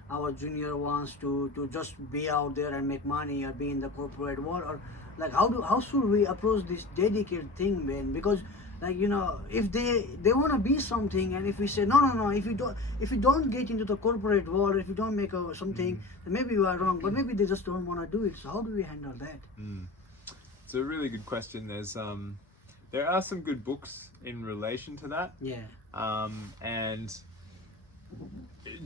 our junior ones to just be out there and make money or be in the corporate world, or like how should we approach this dedicated thing, man? Because like, you know, if they want to be something, and if we say no, if you don't get into the corporate world, if you don't make something, then maybe you are wrong, but maybe they just don't want to do it. So how do we handle that? It's a really good question. There are some good books in relation to that. And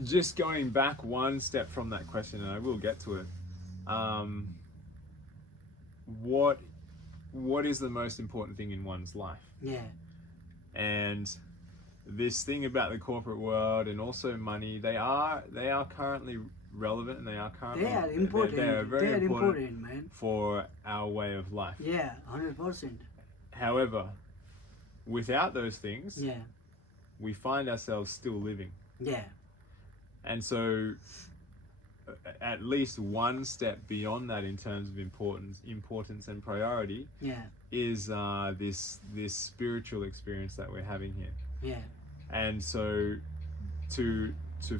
just going back one step from that question, and I will get to it, what is the most important thing in one's life? And this thing about the corporate world and also money, they are currently relevant, and they are important. They are very important, man, for our way of life. 100%. However, without those things, we find ourselves still living. And so at least one step beyond that in terms of importance and priority is this spiritual experience that we're having here. And so to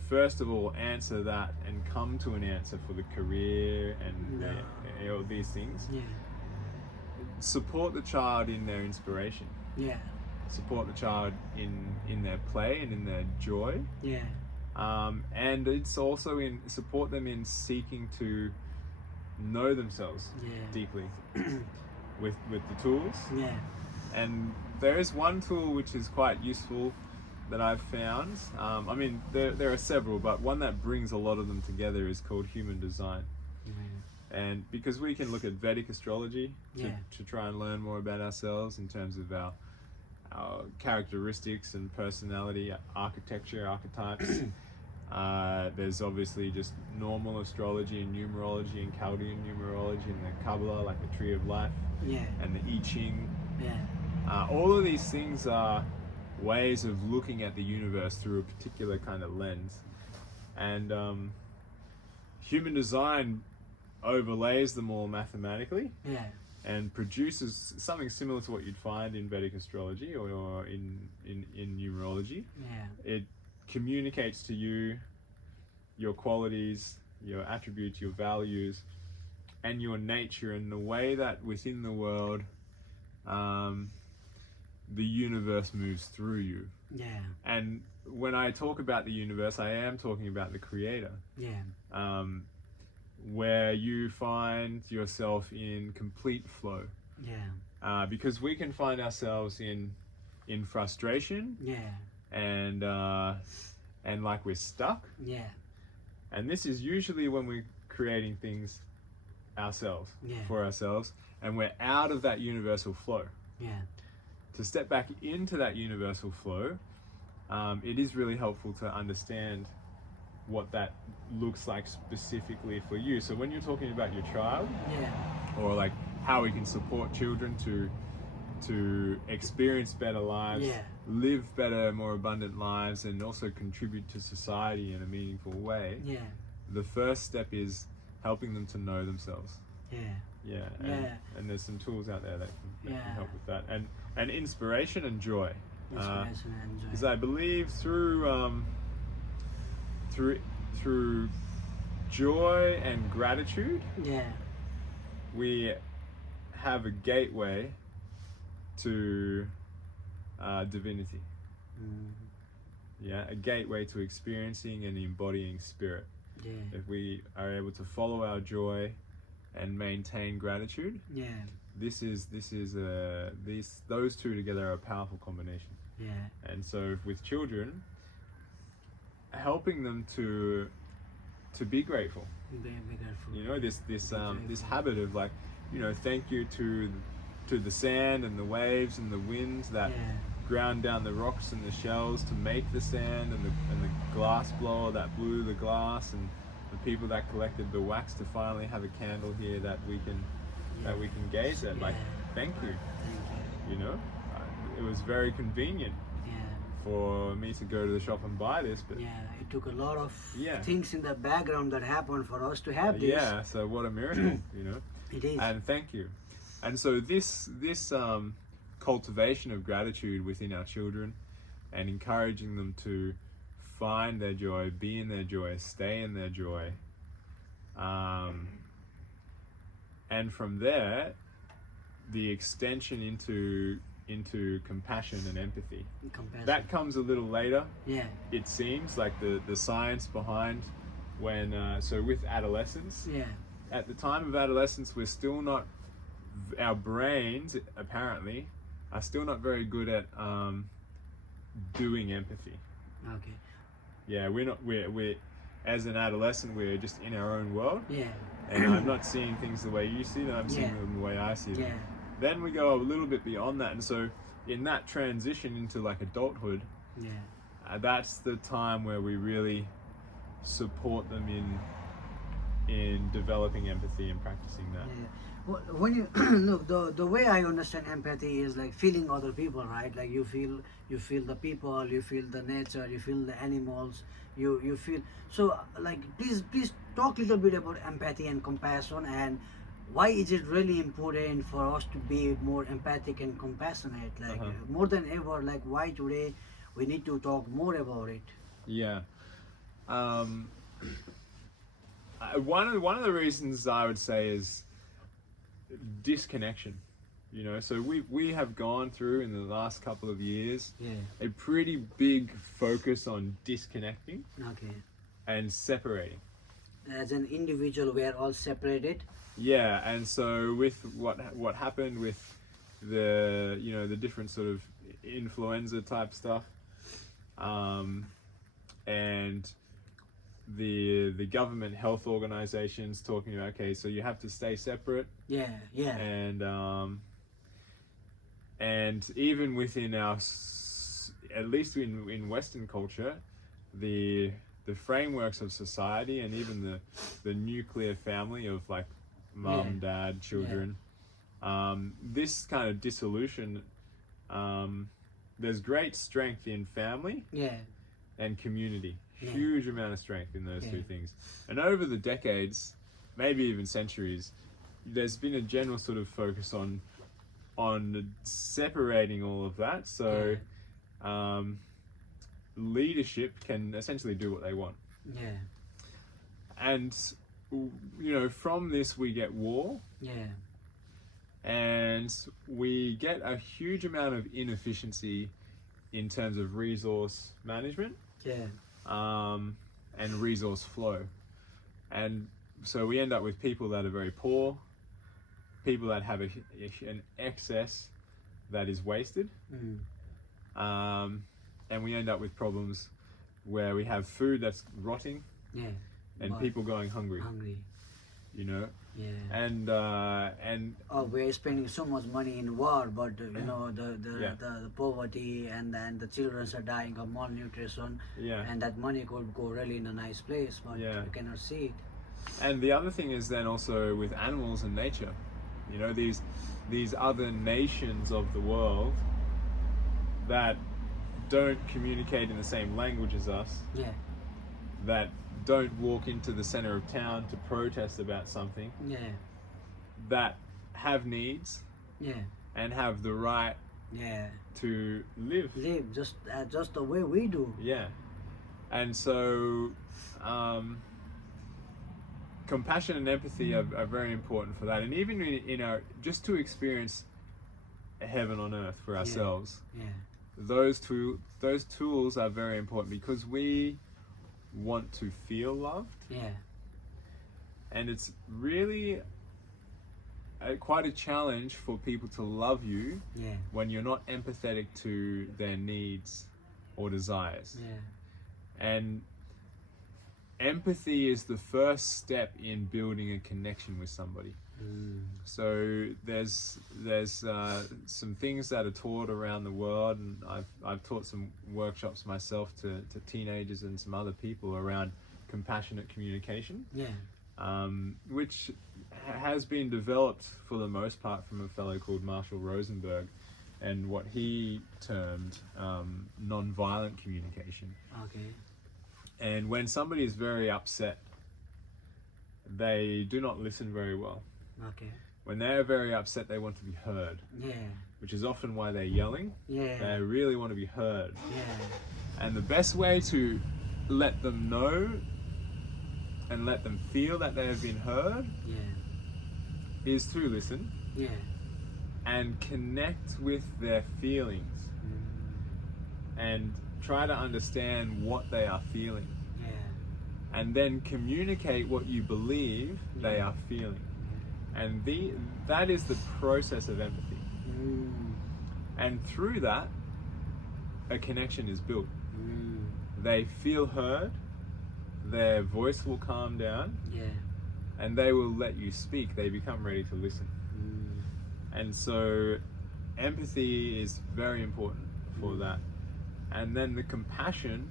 first of all answer that and come to an answer for the career and all these things, support the child in their inspiration. Support the child in their play and in their joy. And it's also in support them in seeking to know themselves deeply with the tools And there is one tool which is quite useful that I've found. I mean, there are several, but one that brings a lot of them together is called human design. And because we can look at Vedic astrology to try and learn more about ourselves in terms of our characteristics and personality, architecture, archetypes. There's obviously just normal astrology and numerology and Chaldean numerology and the Kabbalah, like the Tree of Life, and the I Ching. All of these things are ways of looking at the universe through a particular kind of lens. And human design overlays them all mathematically and produces something similar to what you'd find in Vedic astrology or in numerology. It communicates to you your qualities, your attributes, your values, and your nature, and the way that within the world the universe moves through you. And when I talk about the universe, I am talking about the creator. Where you find yourself in complete flow. Because we can find ourselves in frustration. And like we're stuck. And this is usually when we're creating things ourselves, for ourselves, and we're out of that universal flow. To step back into that universal flow, it is really helpful to understand what that looks like specifically for you. So when you're talking about your child, or like how we can support children to experience better lives, live better, more abundant lives, and also contribute to society in a meaningful way, the first step is helping them to know themselves. And there's some tools out there that can help with that, and inspiration and joy. Because I believe through joy and gratitude, we have a gateway to divinity. A gateway to experiencing and embodying spirit. If we are able to follow our joy and maintain gratitude, those two together are a powerful combination. And so with children, helping them to be grateful. You know, this habit of, like, you know, thank you to the sand and the waves and the winds that ground down the rocks and the shells to make the sand, and the glass blower that blew the glass, and the people that collected the wax to finally have a candle here that we can gaze at. Like, thank you. You know, it was very convenient for me to go to the shop and buy this, but it took a lot of things in the background that happened for us to have this. So what a miracle. You know, it is. And thank you. And so this cultivation of gratitude within our children, and encouraging them to find their joy, be in their joy, stay in their joy, and from there the extension into compassion and empathy. That comes a little later. It seems like the science behind when so with adolescence, at the time of adolescence, we're still not, our brains apparently are still not very good at doing empathy. We're as an adolescent, we're just in our own world. And I'm not seeing things the way you see them, I'm seeing them the way I see them. Then we go a little bit beyond that, and so in that transition into like adulthood, that's the time where we really support them in developing empathy and practicing that. When you look, the way I understand empathy is like feeling other people, right? Like you feel the people, you feel the nature, you feel the animals, you feel. So like please talk a little bit about empathy and compassion, and why is it really important for us to be more empathic and compassionate, like more than ever? Like why today we need to talk more about it? One of the reasons I would say is disconnection. You know, so we have gone through in the last couple of years a pretty big focus on disconnecting and separating. As an individual, we are all separated. And so with what happened with the different sort of influenza type stuff, and the government health organizations talking about, okay, so you have to stay separate, Yeah. and even within at least in Western culture, the frameworks of society, and even the nuclear family of like mum, dad, children, this kind of dissolution, there's great strength in family Yeah. and community. Yeah. Huge amount of strength in those Yeah. two things. And over the decades, maybe even centuries, there's been a general sort of focus on separating all of that. So leadership can essentially do what they want. Yeah. And from this we get war, Yeah. and we get a huge amount of inefficiency in terms of resource management, Yeah. and resource flow. And so we end up with people that are very poor, people that have an excess that is wasted, and we end up with problems where we have food that's rotting, and people going hungry. Yeah. And We're spending so much money in war, but the poverty and the children are dying of malnutrition, and that money could go really in a nice place, but you cannot see it. And the other thing is then also with animals and nature, these other nations of the world that don't communicate in the same language as us, that don't walk into the center of town to protest about something, that have needs, and have the right to live just the way we do. And so compassion and empathy are very important for that, and even in our just to experience heaven on earth for ourselves. Those tools are very important because we want to feel loved, and it's really quite a challenge for people to love you when you're not empathetic to their needs or desires. And empathy is the first step in building a connection with somebody. So there's some things that are taught around the world, and I've taught some workshops myself to teenagers and some other people around compassionate communication, which has been developed for the most part from a fellow called Marshall Rosenberg, and what he termed non-violent communication. And when somebody is very upset, they do not listen very well. When they're very upset, they want to be heard, which is often why they're yelling. They really want to be heard. And the best way to let them know and let them feel that they have been heard is to listen and connect with their feelings and try to understand what they are feeling, and then communicate what you believe they are feeling. And that is the process of empathy. And through that, a connection is built. They feel heard, their voice will calm down, and they will let you speak. They become ready to listen. And so empathy is very important for that. And then the compassion,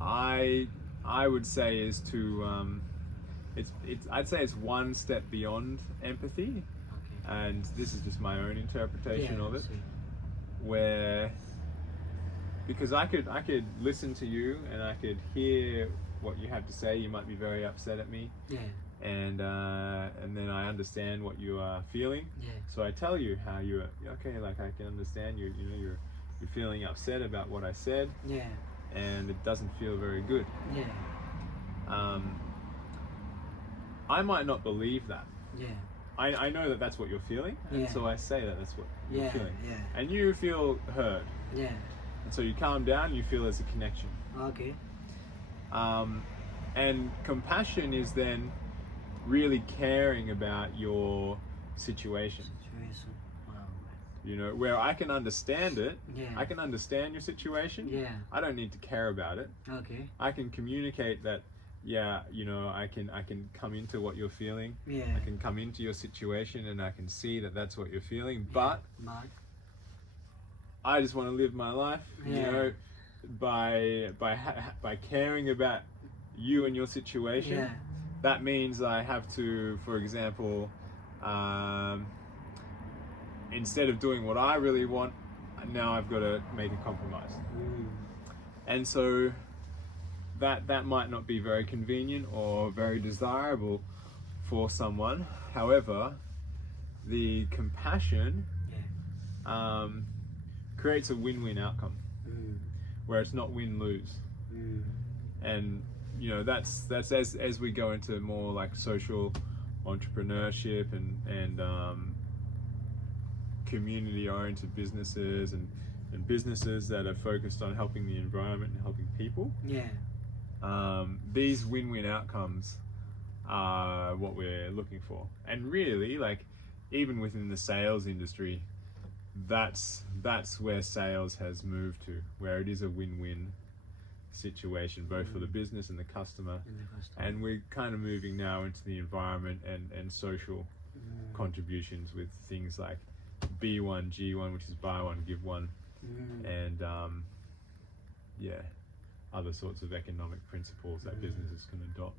I would say is to I'd say it's one step beyond empathy, and this is just my own interpretation of it, where because I could listen to you and I could hear what you have to say. You might be very upset at me, and then I understand what you are feeling. So I tell you how you're okay. Like I can understand you're feeling upset about what I said. And it doesn't feel very good. I might not believe that. I know that that's what you're feeling, and so I say that that's what you're feeling. And you feel heard. And so you calm down, you feel there's a connection. And compassion is then really caring about your situation. Situation. Wow, You know, where I can understand it, man. I can understand your situation. Yeah. I don't need to care about it. Okay. I can communicate that, yeah, you know, I can come into what you're feeling. Yeah. I can come into your situation and I can see that that's what you're feeling. But But. I just want to live my life, you Yeah. know, by caring about you and your situation. Yeah. That means I have to, for example, instead of doing what I really want, now I've got to make a compromise. And so that might not be very convenient or very desirable for someone. However, the compassion Yeah. creates a win-win outcome where it's not win-lose. And you know, that's as we go into more like social entrepreneurship and community-oriented businesses and businesses that are focused on helping the environment and helping people. Yeah. These win-win outcomes are what we're looking for. And really, like, even within the sales industry, that's where sales has moved to, where it is a win-win situation, both for the business and the customer. And we're kind of moving now into the environment and social contributions with things like B1, G1, which is buy one, give one, and yeah, other sorts of economic principles that businesses can adopt.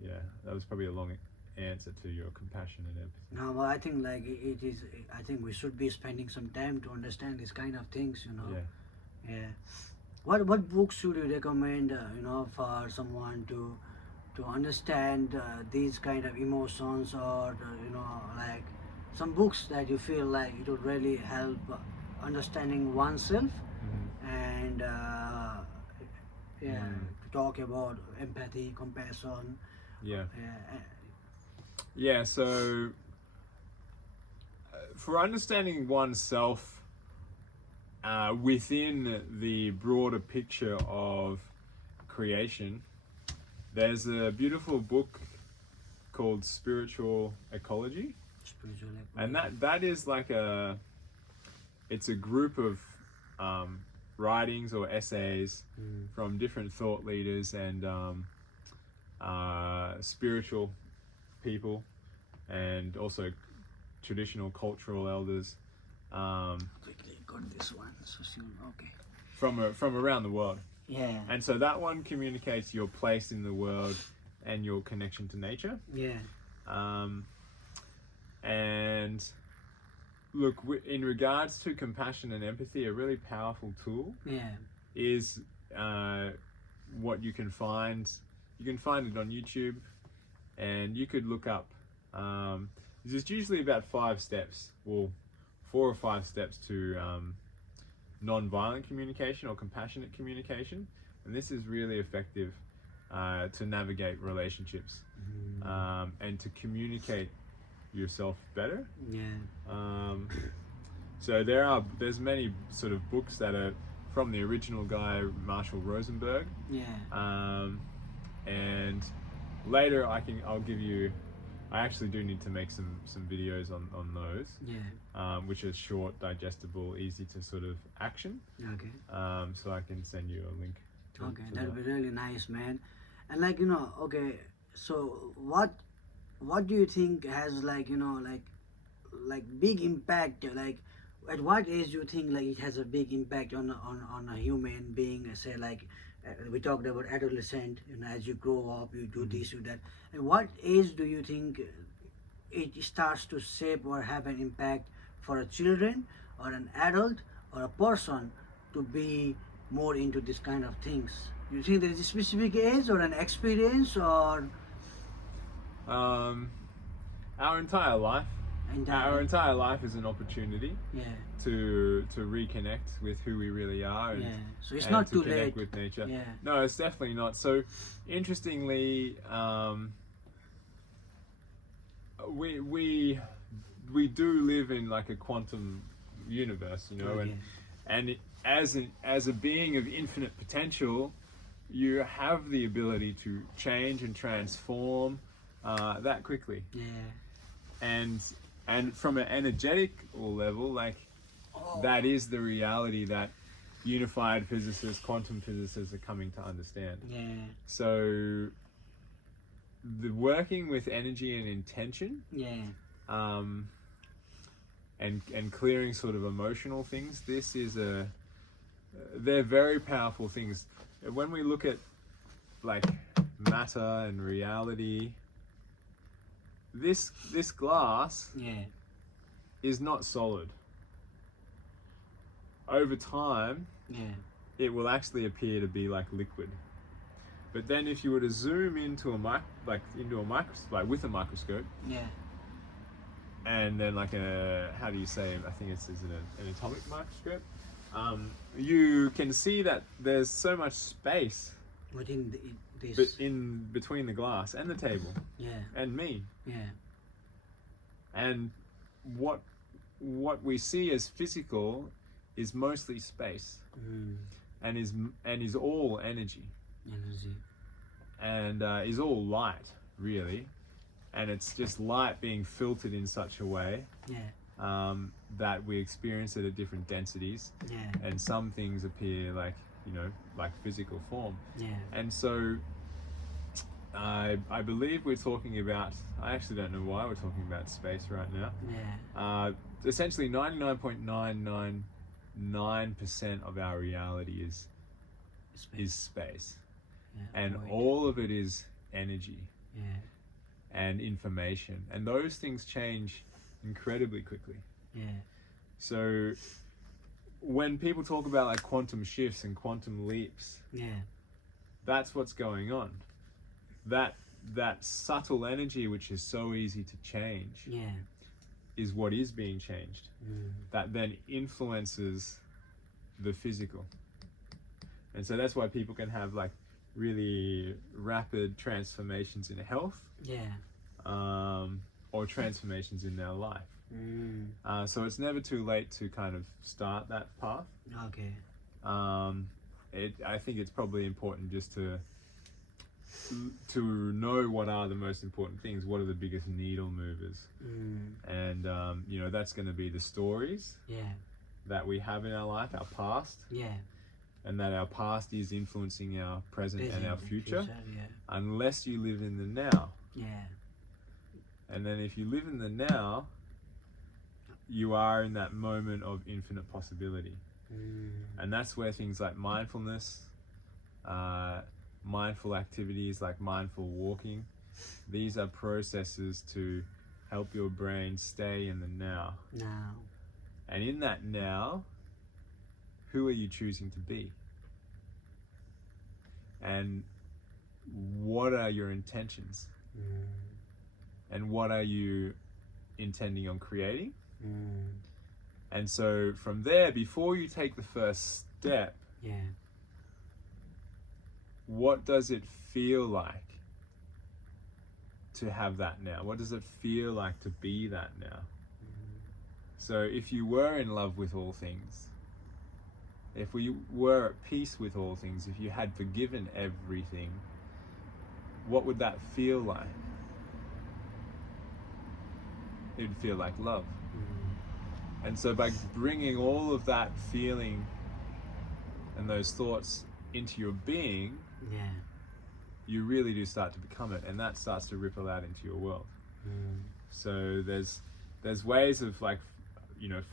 Yeah, that was probably a long answer to your compassion and empathy. No, but I think like it is. I think we should be spending some time to understand these kind of things. You know. Yeah. Yeah. What books should you recommend? You know, for someone to understand these kind of emotions, or you know, like some books that you feel like it would really help understanding oneself and to talk about empathy, compassion. Yeah. Yeah. Yeah, so for understanding oneself within the broader picture of creation, there's a beautiful book called Spiritual Ecology. Spiritual And that is like it's a group of writings or essays from different thought leaders and spiritual people, and also traditional cultural elders quickly got this one. So soon. Okay. from around the world. Yeah. And so that one communicates your place in the world and your connection to nature. Yeah. And look, in regards to compassion and empathy, a really powerful tool Yeah. is what you can find. You can find it on YouTube, and you could look up. There's usually about 5 steps, well, 4 or 5 steps to non-violent communication or compassionate communication, and this is really effective to navigate relationships and to communicate yourself better. Yeah. So there's many sort of books that are from the original guy, Marshall Rosenberg. Yeah. And later I'll give you. I actually do need to make some videos on those. Yeah. Which are short, digestible, easy to sort of action. Okay. So I can send you a link. Okay, that'd be really nice, man. And like, you know, okay, so what do you think has like, you know, like big impact, like at what age do you think like it has a big impact on a human being? Say like we talked about adolescent, you know, as you grow up you do this, you that, and what age do you think it starts to shape or have an impact for a children or an adult or a person to be more into this kind of things? You think there is a specific age or an experience or Our entire life. entire? Our entire life is an opportunity Yeah. to reconnect with who we really are, and, Yeah. So it's and not to too connect late. with nature. Yeah. No, it's definitely not. So, interestingly, we do live in like a quantum universe, you know, Okay. and as a being of infinite potential, you have the ability to change and transform that quickly. Yeah. And from an energetical level, like that is the reality that unified physicists, quantum physicists are coming to understand. Yeah. So the working with energy and intention, Yeah. and clearing sort of emotional things, this is they're very powerful things. When we look at like matter and reality, this glass Yeah. is not solid. Over time, Yeah. it will actually appear to be like liquid. But then, if you were to zoom into a with a microscope, Yeah. and then like how do you say? I think it's an atomic microscope. You can see that there's so much space Within this. in between the glass and the table Yeah. and me. Yeah. And what we see as physical is mostly space, and is all energy, and is all light, really, and it's just light being filtered in such a way that we experience it at different densities, and some things appear like physical form. And so I believe we're talking about, I actually don't know why we're talking about space right now. Essentially 99.999% of our reality is space. And all of it is energy and information, and those things change incredibly quickly. So when people talk about like quantum shifts and quantum leaps, that's what's going on. That subtle energy, which is so easy to change, is what is being changed. That then influences the physical. And so that's why people can have like really rapid transformations in health, or transformations in their life. So it's never too late to kind of start that path. Okay. I think it's probably important just to know what are the most important things, what are the biggest needle movers. And that's going to be the stories that we have in our life, our past, and that our past is influencing our present and our future, unless you live in the now. And then if you live in the now, you are in that moment of infinite possibility. And that's where things like mindfulness, mindful activities like mindful walking, these are processes to help your brain stay in the now. And in that now, who are you choosing to be? And what are your intentions? And what are you intending on creating? And so from there, before you take the first step, what does it feel like to have that now? What does it feel like to be that now? So if you were in love with all things, if we were at peace with all things, if you had forgiven everything, what would that feel like? It would feel like love. And so by bringing all of that feeling and those thoughts into your being, you really do start to become it, and that starts to ripple out into your world. So there's ways of like,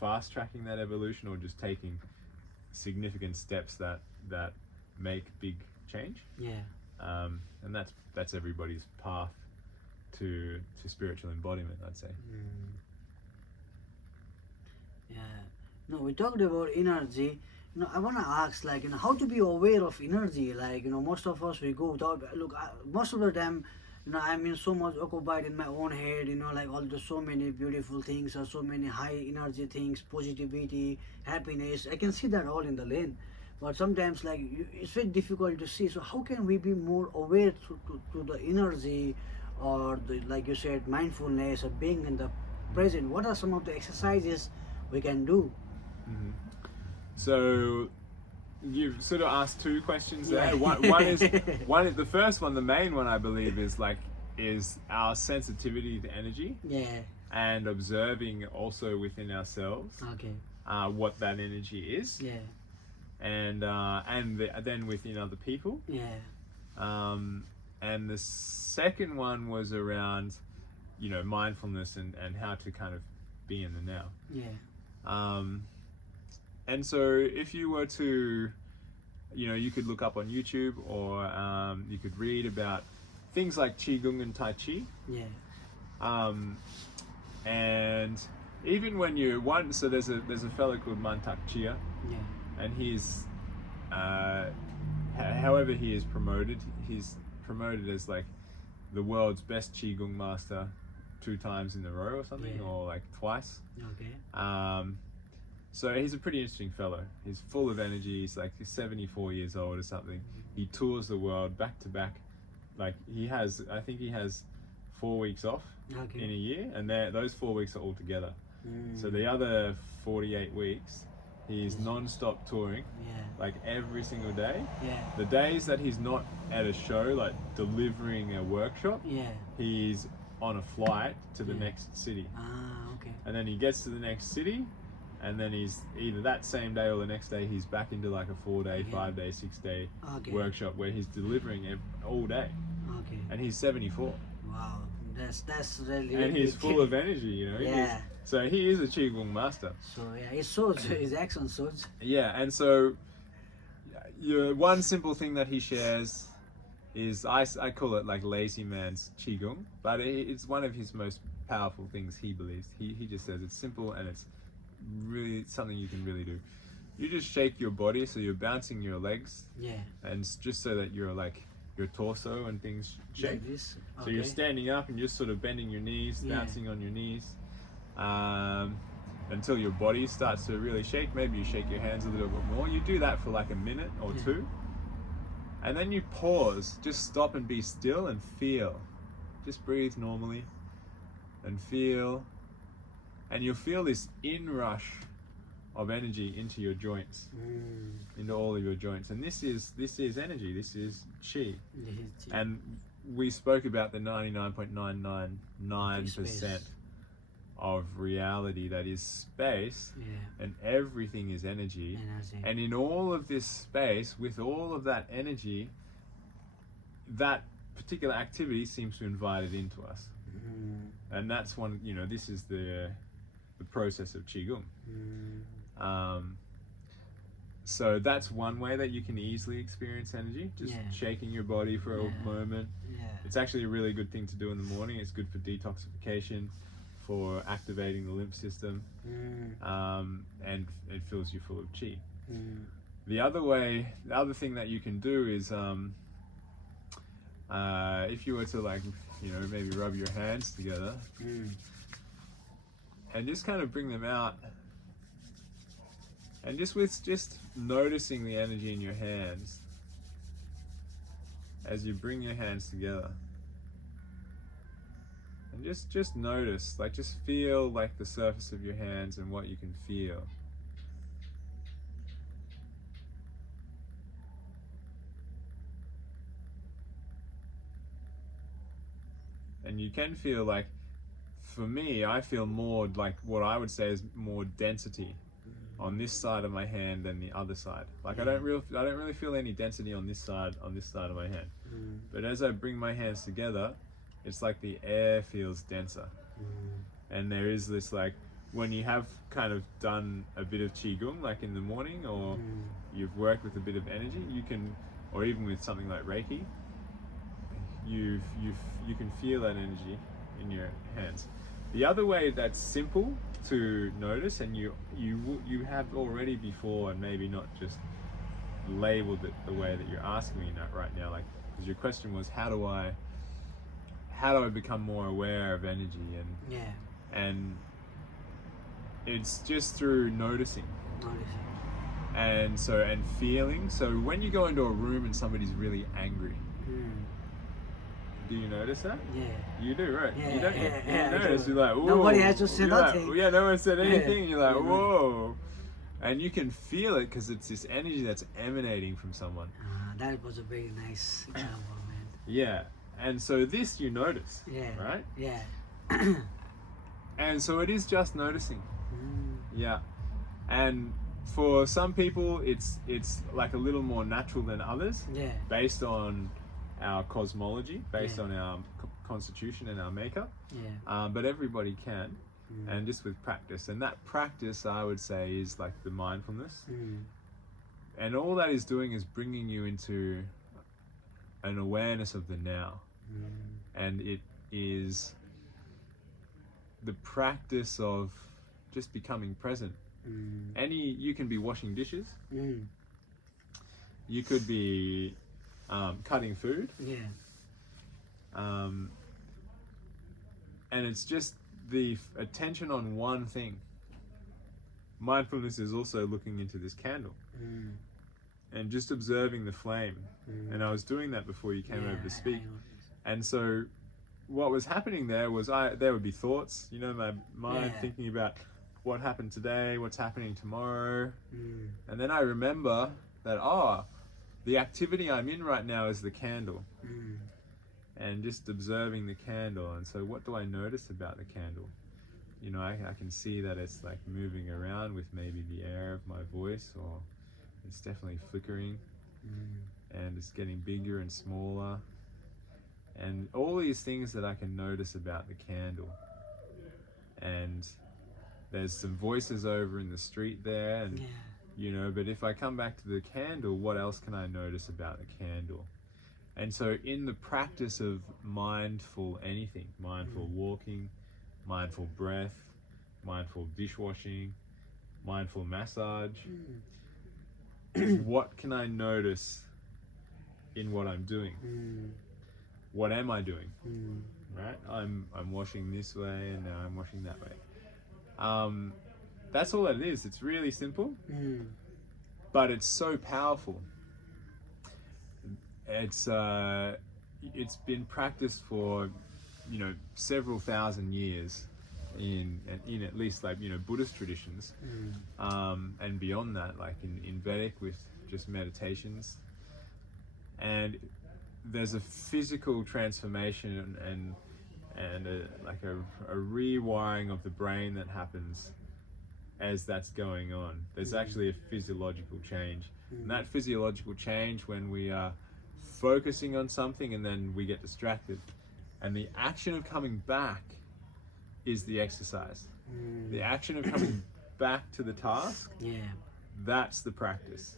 fast tracking that evolution, or just taking significant steps that make big change. And that's everybody's path to spiritual embodiment, I'd say. No, we talked about energy. I want to ask, like, how to be aware of energy. Like, most of us, we go without, most of the time, I'm so much occupied in my own head, like there's so many beautiful things, or so many high energy things, positivity, happiness. I can see that all in the lane. But sometimes, like, it's very difficult to see. So how can we be more aware to the energy, or like you said, mindfulness, or being in the present? What are some of the exercises we can do? So you've sort of asked two questions there. One is the first one, the main one, I believe, is like is our sensitivity to energy Yeah. and observing also within ourselves Okay. what that energy is, Yeah. and then within other people. Yeah. And the second one was around, mindfulness and how to kind of be in the now. Yeah. And so if you were to, you could look up on YouTube, or you could read about things like Qigong and Tai Chi. Yeah. And even when so there's a fellow called Mantak Chia, Yeah. and he's, however he is promoted, he's promoted as like the world's best Qigong master 2 times in a row or something, Yeah. or like twice. Okay. So he's a pretty interesting fellow. He's full of energy. He's 74 years old or something. He tours the world back to back. Like I think he has 4 weeks off Okay. in a year, and those 4 weeks are all together. Mm. So the other 48 weeks, he's non-stop touring, Yeah. like every single day. Yeah. The days that he's not at a show, like delivering a workshop, Yeah. he's on a flight to the Yeah. next city. Okay. And then he gets to the next city, and then he's either that same day or the next day he's back into like a 4-day, Okay. 5-day, 6-day Okay. workshop where he's delivering all day. Okay. And he's 74. Wow. That's really. And he's full of energy, Yeah. So he is a Qigong master. So yeah, it shows. His action shows. Yeah, and so one simple thing that he shares is, I call it like lazy man's Qigong, but it's one of his most powerful things, he believes. He just says it's simple and it's really something you can really do. You just shake your body, so you're bouncing your legs, Yeah. and just so that your torso and things shake. Like this. So you're standing up and just sort of bending your knees, Yeah. bouncing on your knees, until your body starts to really shake. Maybe you shake your hands a little bit more. You do that for like a minute or Yeah. 2, and then you pause, just stop and be still and feel. Just breathe normally and feel, and you'll feel this inrush of energy into your joints, into all of your joints. And this is energy, this is chi. And we spoke about the 99.999% of reality that is space, Yeah. and everything is energy. Energy. And in all of this space, with all of that energy, that particular activity seems to invite it into us. And that's one, this is the process of Qigong. So that's one way that you can easily experience energy, just Yeah. shaking your body for a Yeah. moment. Yeah. It's actually a really good thing to do in the morning. It's good for detoxification, for activating the lymph system, and it fills you full of chi. The other thing that you can do is, if you were to maybe rub your hands together and just kind of bring them out, and just noticing the energy in your hands as you bring your hands together, and just notice, just feel the surface of your hands and what you can feel. And you can feel for me, I feel more what I would say is more density on this side of my hand than the other side. I don't really feel any density on this side of my hand. But as I bring my hands together, it's like the air feels denser. And there is this when you have kind of done a bit of Qigong, in the morning, or you've worked with a bit of energy, you can, or even with something like Reiki, you can feel that energy in your hands. The other way that's simple to notice, and you have already before, and maybe not just labeled it the way that you're asking me right now, because your question was, how do I become more aware of energy, and it's just through noticing. And feeling. So when you go into a room and somebody's really angry, do you notice that? Yeah. You do, right? Yeah, You don't. yeah, You I notice. do. You're like, whoa. Nobody has to say You're like, nothing. yeah, no one said anything. And you're like, Yeah. whoa. And you can feel it because it's this energy that's emanating from someone. That was a very nice example, man. Yeah. And so this you notice, Yeah. right? Yeah. And so it is just noticing. Mm. Yeah. And for some people it's like a little more natural than others, Yeah. based on our cosmology, based Yeah. on our constitution and our makeup. Yeah. But everybody can, Mm. and just with practice. And that practice, I would say, is like the mindfulness. Mm. And all that is doing is bringing you into an awareness of the now. Mm. And it is the practice of just becoming present. Mm. You can be washing dishes, Mm. you could be cutting food, Yeah. and it's just the attention on one thing. Mindfulness is also looking into this candle Mm. and just observing the flame. Mm. And I was doing that before you came Yeah, over to speak. I know. And so what was happening there was there would be thoughts, my mind Yeah. thinking about what happened today, what's happening tomorrow. Mm. And then I remember that, the activity I'm in right now is the candle. Mm. And just observing the candle. And so what do I notice about the candle? I can see that it's like moving around with maybe the air of my voice, or it's definitely flickering, and it's getting bigger and smaller. And all these things that I can notice about the candle. And there's some voices over in the street there, and Yeah. but if I come back to the candle, what else can I notice about the candle? And so in the practice of mindful anything, mindful walking, mindful breath, mindful dishwashing, mindful massage, what can I notice in what I'm doing? Mm. What am I doing? Mm. Right? I'm washing this way, and now I'm washing that way. That's all it is. It's really simple, but it's so powerful. It's been practiced for several thousand years in at least like Buddhist traditions, and beyond that, like in Vedic, with just meditations. And there's a physical transformation and a rewiring of the brain that happens as that's going on. There's actually a physiological change, and that physiological change, when we are focusing on something and then we get distracted, and the action of coming back is the exercise. The action of coming back to the task, that's the practice.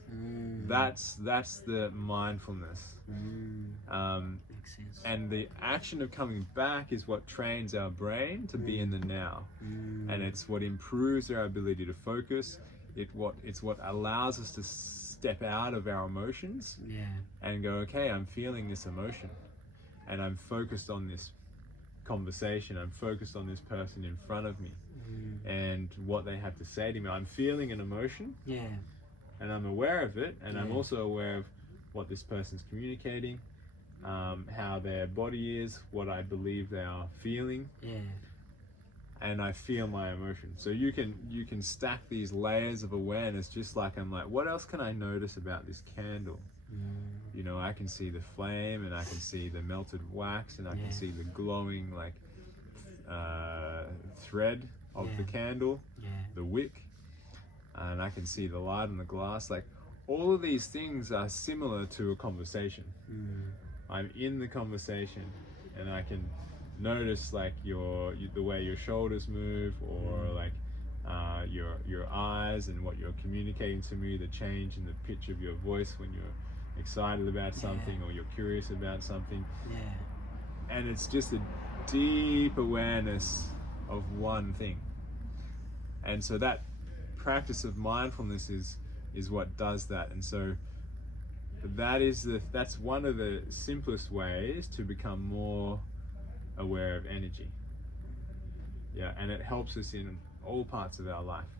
That's the mindfulness. Makes sense. And the action of coming back is what trains our brain to be in the now. And it's what improves our ability to focus. It's what allows us to step out of our emotions and go, okay, I'm feeling this emotion, and I'm focused on this conversation, I'm focused on this person in front of me and what they have to say to me. I'm feeling an emotion, and I'm aware of it, and I'm also aware of what this person's communicating, how their body is, what I believe they are feeling, and I feel my emotion. So you can stack these layers of awareness, just like I'm like, what else can I notice about this candle? I can see the flame, and I can see the melted wax, and I can see the glowing thread of the candle, the wick, and I can see the light on the glass. Like, all of these things are similar to a conversation. I'm in the conversation, and I can notice like the way your shoulders move, or like your eyes, and what you're communicating to me, the change in the pitch of your voice when you're excited about something or you're curious about something. And it's just a deep awareness of one thing. And so that practice of mindfulness is what does that. And so that's one of the simplest ways to become more aware of energy. And it helps us in all parts of our life.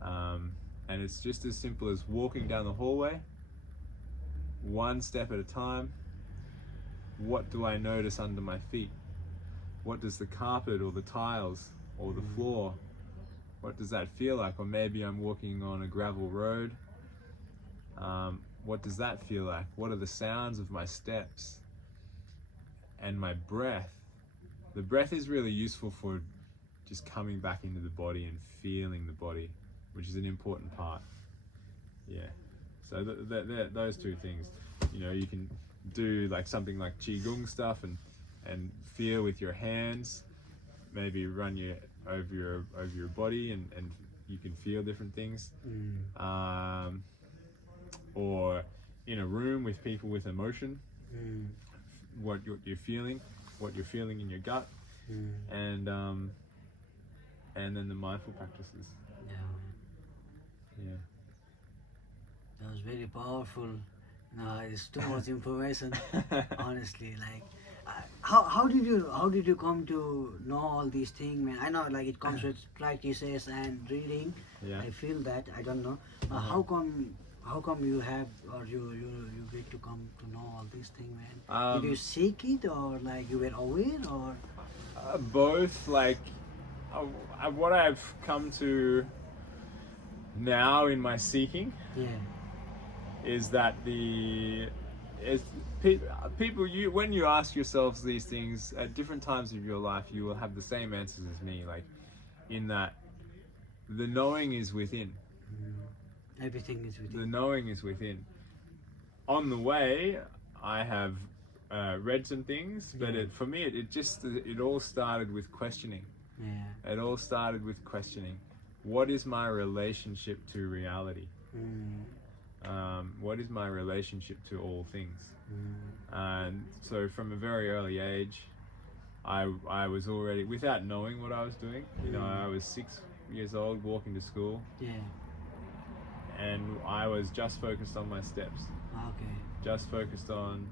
And it's just as simple as walking down the hallway, one step at a time. What do I notice under my feet? What does the carpet or the tiles or the floor, what does that feel like? Or maybe I'm walking on a gravel road. What does that feel like? What are the sounds of my steps? and my breath. The breath is really useful for just coming back into the body and feeling the body, which is an important part. Yeah. So those two things, you know, you can do like something like qigong stuff and feel with your hands, maybe run your over your body and you can feel different things. Or in a room with people with emotion, what you're feeling, what you're feeling in your gut, and then the mindful practices. Yeah, Yeah. that was very powerful. No, it's too much information. Honestly, like, how did you come to know all these things, man? I know like it comes with practices and reading. Yeah. I feel that. I don't know. How come you have or you get to come to know all these things, man? Did you seek it or like you were aware or? Both, like what I've come to now in my seeking Yeah. is that people, you when you ask yourselves these things at different times of your life, you will have the same answers as me, like in that the knowing is within. Everything is The within. knowing is within. On the way, I have read some things, but Yeah. for me, it all started with questioning. Yeah. It all started with questioning. What is my relationship to reality? What is my relationship to all things? And so from a very early age, I was already, without knowing what I was doing, you know, I was 6 years old walking to school, Yeah. and I was just focused on my steps, Okay. just focused on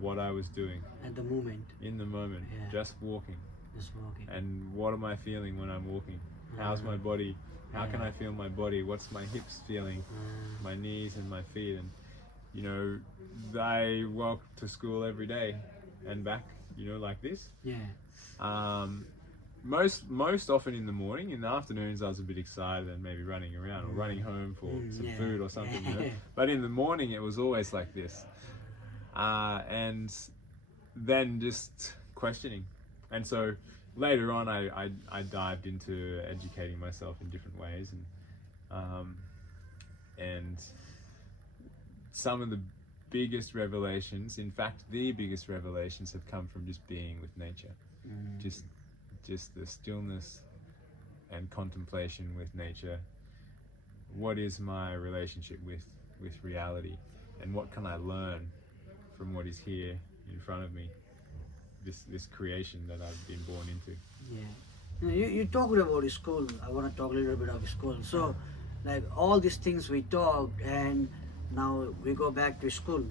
what I was doing At the moment, in the moment, Yeah. just walking. just walking. And what am I feeling when I'm walking? How's my body? How can Yeah. I feel my body? What's my hips feeling? My knees and my feet. And you know, I walk to school every day and back, you know, like this. Yeah. Most often in the morning. In the afternoons I was a bit excited and maybe running around or running home for some Yeah. food or something, you know? But in the morning it was always like this, and then just questioning. And so later on I dived into educating myself in different ways, and some of the biggest revelations, in fact the biggest revelations, have come from just being with nature. Just the stillness and contemplation with nature. What is my relationship with reality, and what can I learn from what is here in front of me, this creation that I've been born into. Yeah. You talked about school. I want to talk a little bit of school. So, like all these things we talked, and now we go back to school,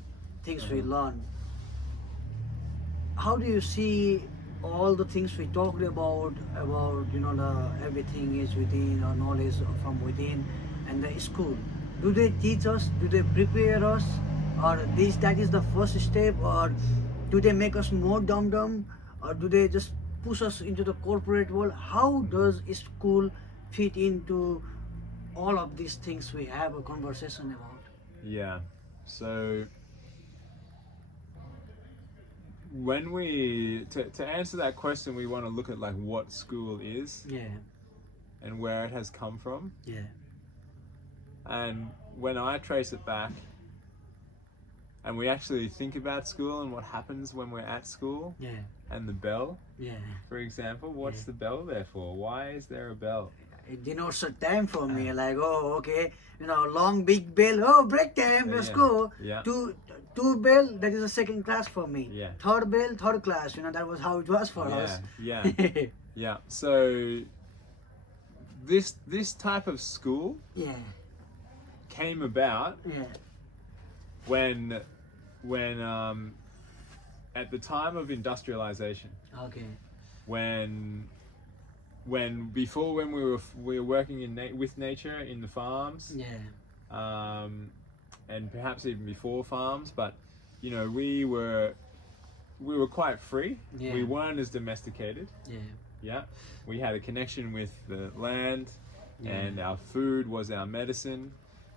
things we learn. How do you see all the things we talked about the everything is within or knowledge from within, and the school? Do they teach us? Do they prepare us? Or that is the first step? Or do they make us more dumb? Or do they just push us into the corporate world? How does school fit into all of these things we have a conversation about? Yeah. So when we to answer that question, we want to look at like what school is Yeah. and where it has come from. Yeah. And when I trace it back, and we actually think about school and what happens when we're at school, Yeah. and the bell, Yeah. for example, what's Yeah. the bell there for? Why is there a bell? It denotes a time for me, like, oh, okay, long big bell, oh, break time, let's go. Yeah. Two bell, that is a second class for me. Yeah. Third bell, third class, that was how it was for us. Yeah. Yeah. So this type of school Yeah. came about Yeah. when at the time of industrialization, Okay. when when we were working with nature in the farms, Yeah. and perhaps even before farms, but we were quite free. Yeah. We weren't as domesticated. Yeah. Yeah, we had a connection with the land, Yeah. and our food was our medicine,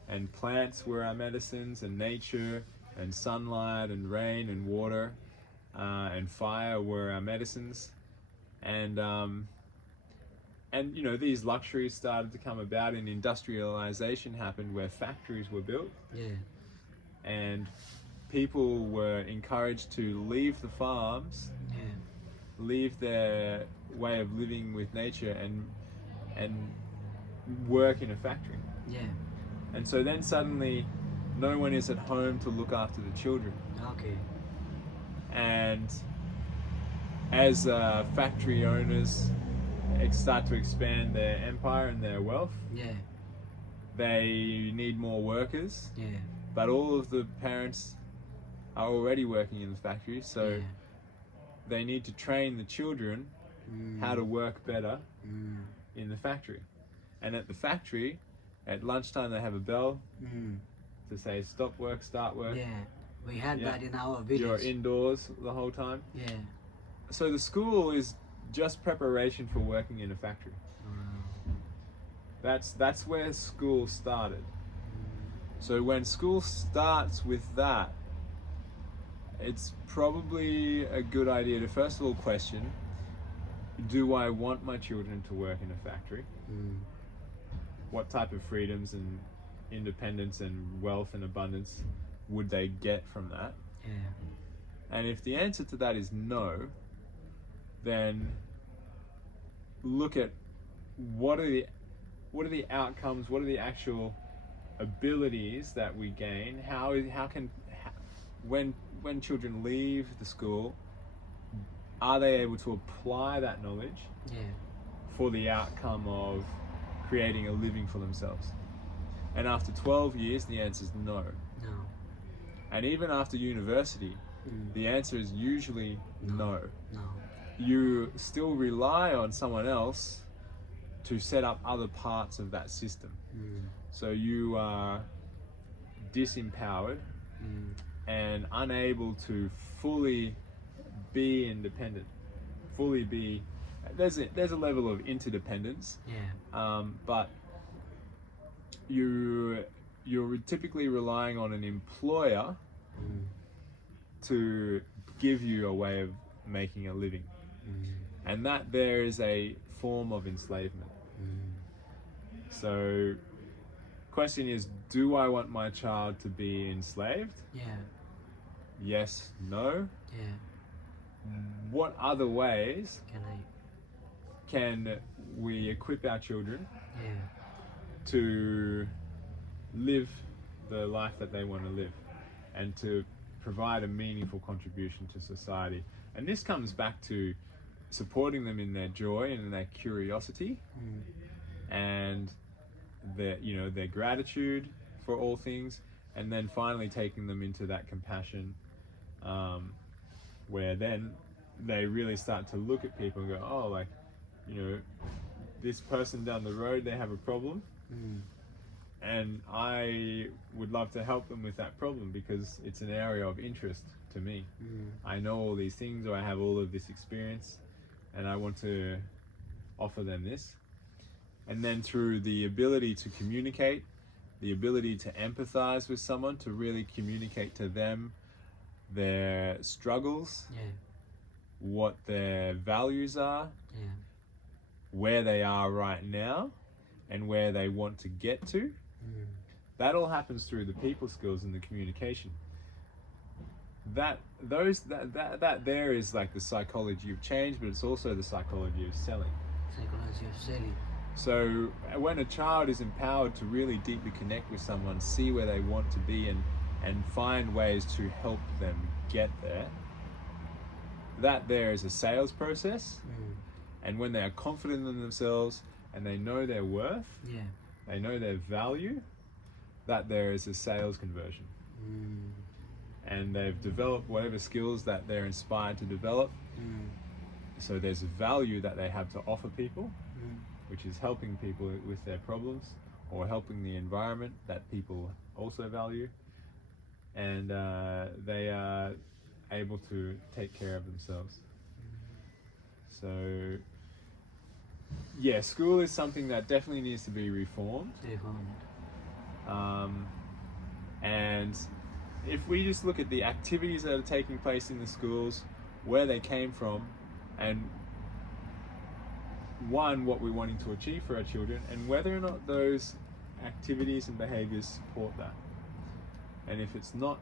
and plants were our medicines, and nature, and sunlight, and rain, and water. and fire were our medicines, and you know, these luxuries started to come about, and industrialization happened where factories were built, Yeah. and people were encouraged to leave the farms, Yeah. leave their way of living with nature, and work in a factory. Yeah. And so then suddenly no one is at home to look after the children. Okay. And as factory owners start to expand their empire and their wealth, Yeah. they need more workers, Yeah. but all of the parents are already working in the factory, so Yeah. they need to train the children how to work better in the factory. And at the factory, at lunchtime, they have a bell to say stop work, start work. Yeah. We had Yeah. that in our village. You're indoors the whole time. Yeah. So the school is just preparation for working in a factory. That's where school started. So when school starts with that, it's probably a good idea to first of all question, do I want my children to work in a factory? What type of freedoms and independence and wealth and abundance would they get from that? Yeah. And if the answer to that is no, then look at what are the outcomes, what are the actual abilities that we gain, when children leave the school, are they able to apply that knowledge Yeah. for the outcome of creating a living for themselves? And after 12 years, the answer is no. No. And even after university, the answer is usually no. No. You still rely on someone else to set up other parts of that system. So you are disempowered and unable to fully be independent, fully be. There's a level of interdependence, Yeah. but you're typically relying on an employer to give you a way of making a living, and that there is a form of enslavement. So question is, do I want my child to be enslaved? Yeah. Yes, no. Yeah. What other ways Can I? can we equip our children Yeah. to live the life that they want to live and to provide a meaningful contribution to society? And this comes back to supporting them in their joy and in their curiosity and their gratitude for all things, and then finally taking them into that compassion, where then they really start to look at people and go, oh, like, this person down the road, they have a problem, and I would love to help them with that problem because it's an area of interest to me. I know all these things, or I have all of this experience, and I want to offer them this. And then through the ability to communicate, the ability to empathize with someone, to really communicate to them their struggles, Yeah. what their values are, Yeah. where they are right now, and where they want to get to. That all happens through the people skills and the communication. That there is like the psychology of change, but it's also the psychology of selling. Psychology of selling. So when a child is empowered to really deeply connect with someone, see where they want to be, and find ways to help them get there, that there is a sales process. And when they are confident in themselves and they know their worth, Yeah. they know their value, that there is a sales conversion. And they've developed whatever skills that they're inspired to develop. So there's a value that they have to offer people, which is helping people with their problems or helping the environment that people also value. And they are able to take care of themselves. So yeah, school is something that definitely needs to be reformed. And if we just look at the activities that are taking place in the schools, where they came from, and one, what we're wanting to achieve for our children, and whether or not those activities and behaviors support that. And if it's not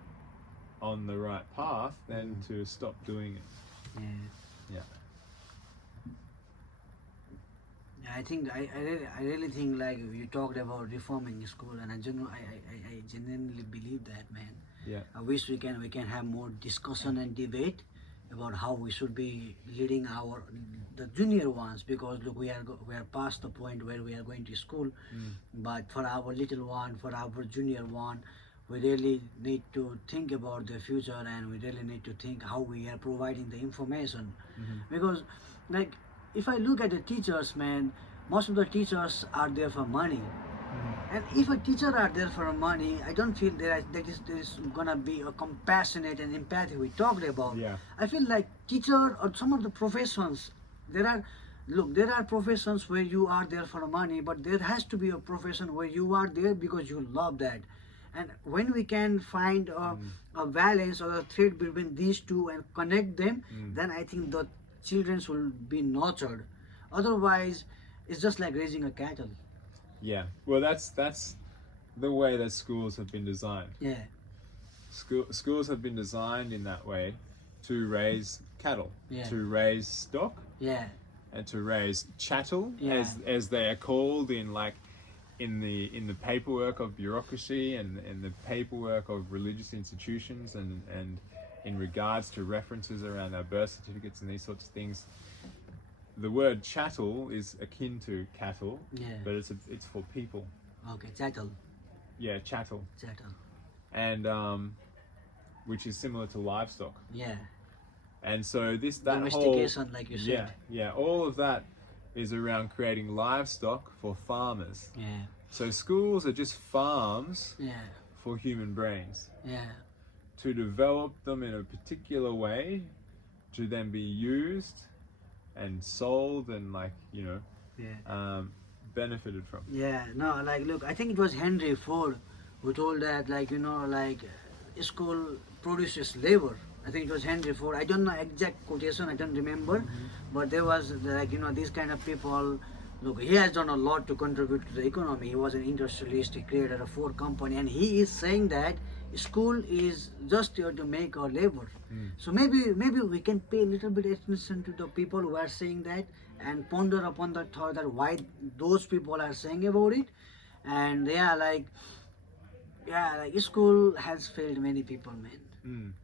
on the right path, then to stop doing it. Yeah. Yeah. Yeah, I really think like you talked about reforming school, and I genuinely believe that, man. Yeah. I wish we can have more discussion and debate about how we should be leading the junior ones, because look, we are past the point where we are going to school, but for our little one, for our junior one, we really need to think about the future, and we really need to think how we are providing the information, because like if I look at the teachers, man, most of the teachers are there for money. And if a teacher are there for money, I don't feel there is gonna be a compassionate and empathy we talked about. Yeah. I feel like teacher or some of the professions, there are professions where you are there for money, but there has to be a profession where you are there because you love that. And when we can find a balance or a thread between these two and connect them, then I think the children will be nurtured. Otherwise, it's just like raising a cattle. Yeah. Well, that's the way that schools have been designed. Yeah. Schools have been designed in that way to raise cattle, Yeah. to raise stock, Yeah. and to raise chattel, Yeah. as they are called in the paperwork of bureaucracy and the paperwork of religious institutions, and in regards to references around our birth certificates and these sorts of things. The word chattel is akin to cattle, Yeah. but it's for people. Okay, chattel. Yeah, chattel, Chattel. and which is similar to livestock. Yeah. And so that Domestication, whole, like you said. yeah, all of that is around creating livestock for farmers. Yeah. So schools are just farms Yeah. for human brains, Yeah. to develop them in a particular way, to then be used and sold and Yeah. benefited from. Yeah. No, like look, I think it was Henry Ford who told that, school produces labor. I think it was Henry Ford. I don't know exact quotation. I don't remember, but there was these kind of people. Look, he has done a lot to contribute to the economy. He was an industrialist. He created a Ford company, and he is saying that school is just here to make our labor. So maybe we can pay a little bit attention to the people who are saying that, and ponder upon the thought that why those people are saying about it. And like school has failed many people, man.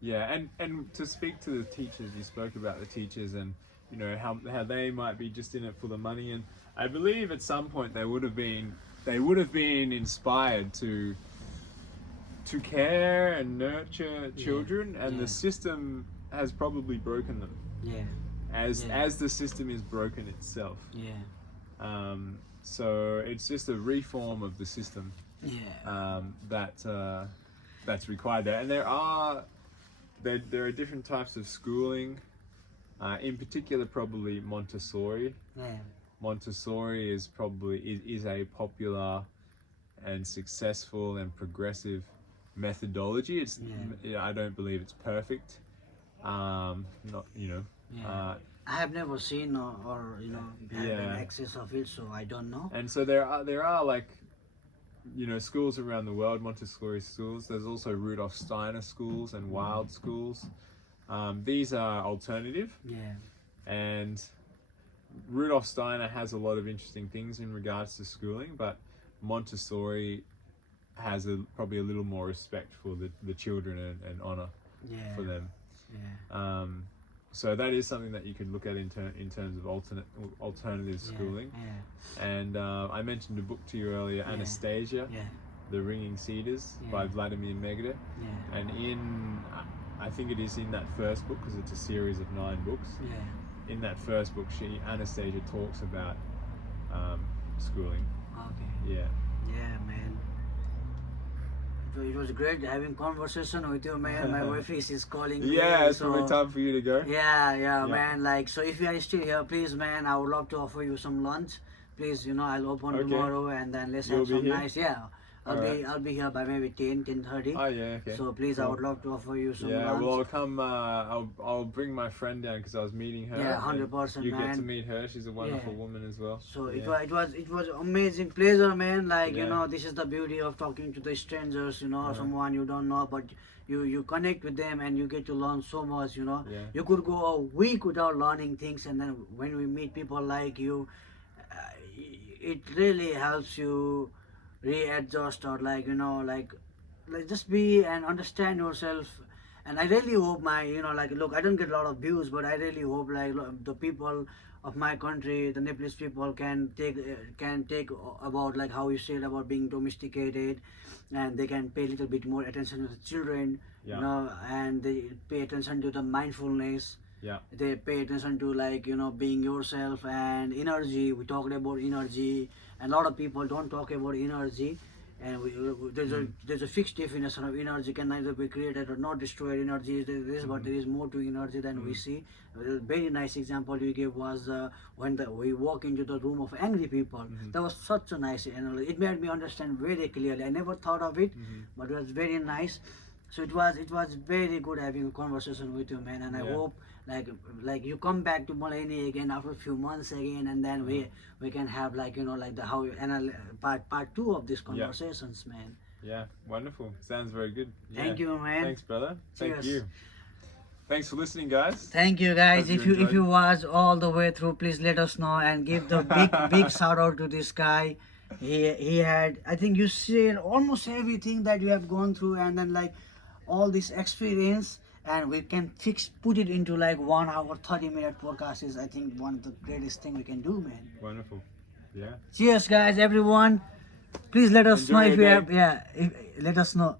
Yeah, and to speak to the teachers, you spoke about the teachers and how they might be just in it for the money, and I believe at some point they would have been inspired to care and nurture children, and the system has probably broken them. Yeah. As the system is broken itself. Yeah. So it's just a reform of the system. Yeah. That's required there, and there are different types of schooling. In particular, probably Montessori. Yeah. Montessori is a popular and successful and progressive methodology. I don't believe it's perfect. Yeah. I have never seen or had an access of it, so I don't know. And so there are schools around the world, Montessori schools. There's also Rudolf Steiner schools and Wild schools. These are alternative. Yeah. And Rudolf Steiner has a lot of interesting things in regards to schooling, but Montessori has probably a little more respect for the children and honor for them. Yeah. So that is something that you could look at in terms of alternative schooling. Yeah. And I mentioned a book to you earlier, Anastasia, The Ringing Cedars by Vladimir Megre. Yeah. And I think it is in that first book, because it's a series of 9 books. Yeah. In that first book, Anastasia talks about schooling. Okay. Yeah. Yeah, man. It was great having conversation with you, man. My wife is calling me. Yeah, it's probably time for you to go. Yeah, man. So if you are still here, please, man, I would love to offer you some lunch. Please, I'll open tomorrow, and then let's have some nice. Yeah. Alright. I'll be here by maybe 10:30. Oh yeah, okay. So please, I Cool. would love to offer you some Yeah, lunch. well, I'll come. I'll bring my friend down because I was meeting her. Yeah, and 100%, You get to man. meet her. She's a wonderful Yeah. woman as well. So Yeah. it was amazing pleasure, man. Like you Yeah. know, this is the beauty of talking to the strangers. You know, Uh-huh. someone you don't know, but you connect with them and you get to learn so much. You know, Yeah. you could go a week without learning things, and then when we meet people like you, it really helps you readjust or like you know like just be and understand yourself. And I really hope my like look, I don't get a lot of views, but I really hope like the people of my country, the Nepalese people, can take about like how you said about being domesticated, and they can pay a little bit more attention to the children. Yeah. You know, and they pay attention to the mindfulness. Yeah. They pay attention to like being yourself and energy. We talked about energy, and a lot of people don't talk about energy. And there's a fixed definition of energy, can neither be created or not destroyed. Energy is this, but there is more to energy than we see. A very nice example you gave was when we walk into the room of angry people. That was such a nice analogy. It made me understand very clearly. I never thought of it, but it was very nice. So it was very good having a conversation with you, man. And I Yeah. hope like you come back to Malaini again after a few months again, and then we can have like like the how part two of these conversations, man. Yeah. Wonderful. Sounds very good. Yeah. Thank you, man. Thanks, brother. Thank Cheers. you. Thanks for listening, guys. Thank you, guys. Hope you If you enjoyed. watch all the way through, please let us know and give the big shout out to this guy. He had, I think you shared almost everything that you have gone through, and then like all this experience, and we can put it into like 1 hour 30-minute podcast is I think one of the greatest thing we can do, man. Wonderful. Yeah. Cheers, guys, everyone. Please let us Enjoy know your if you day. have let us know.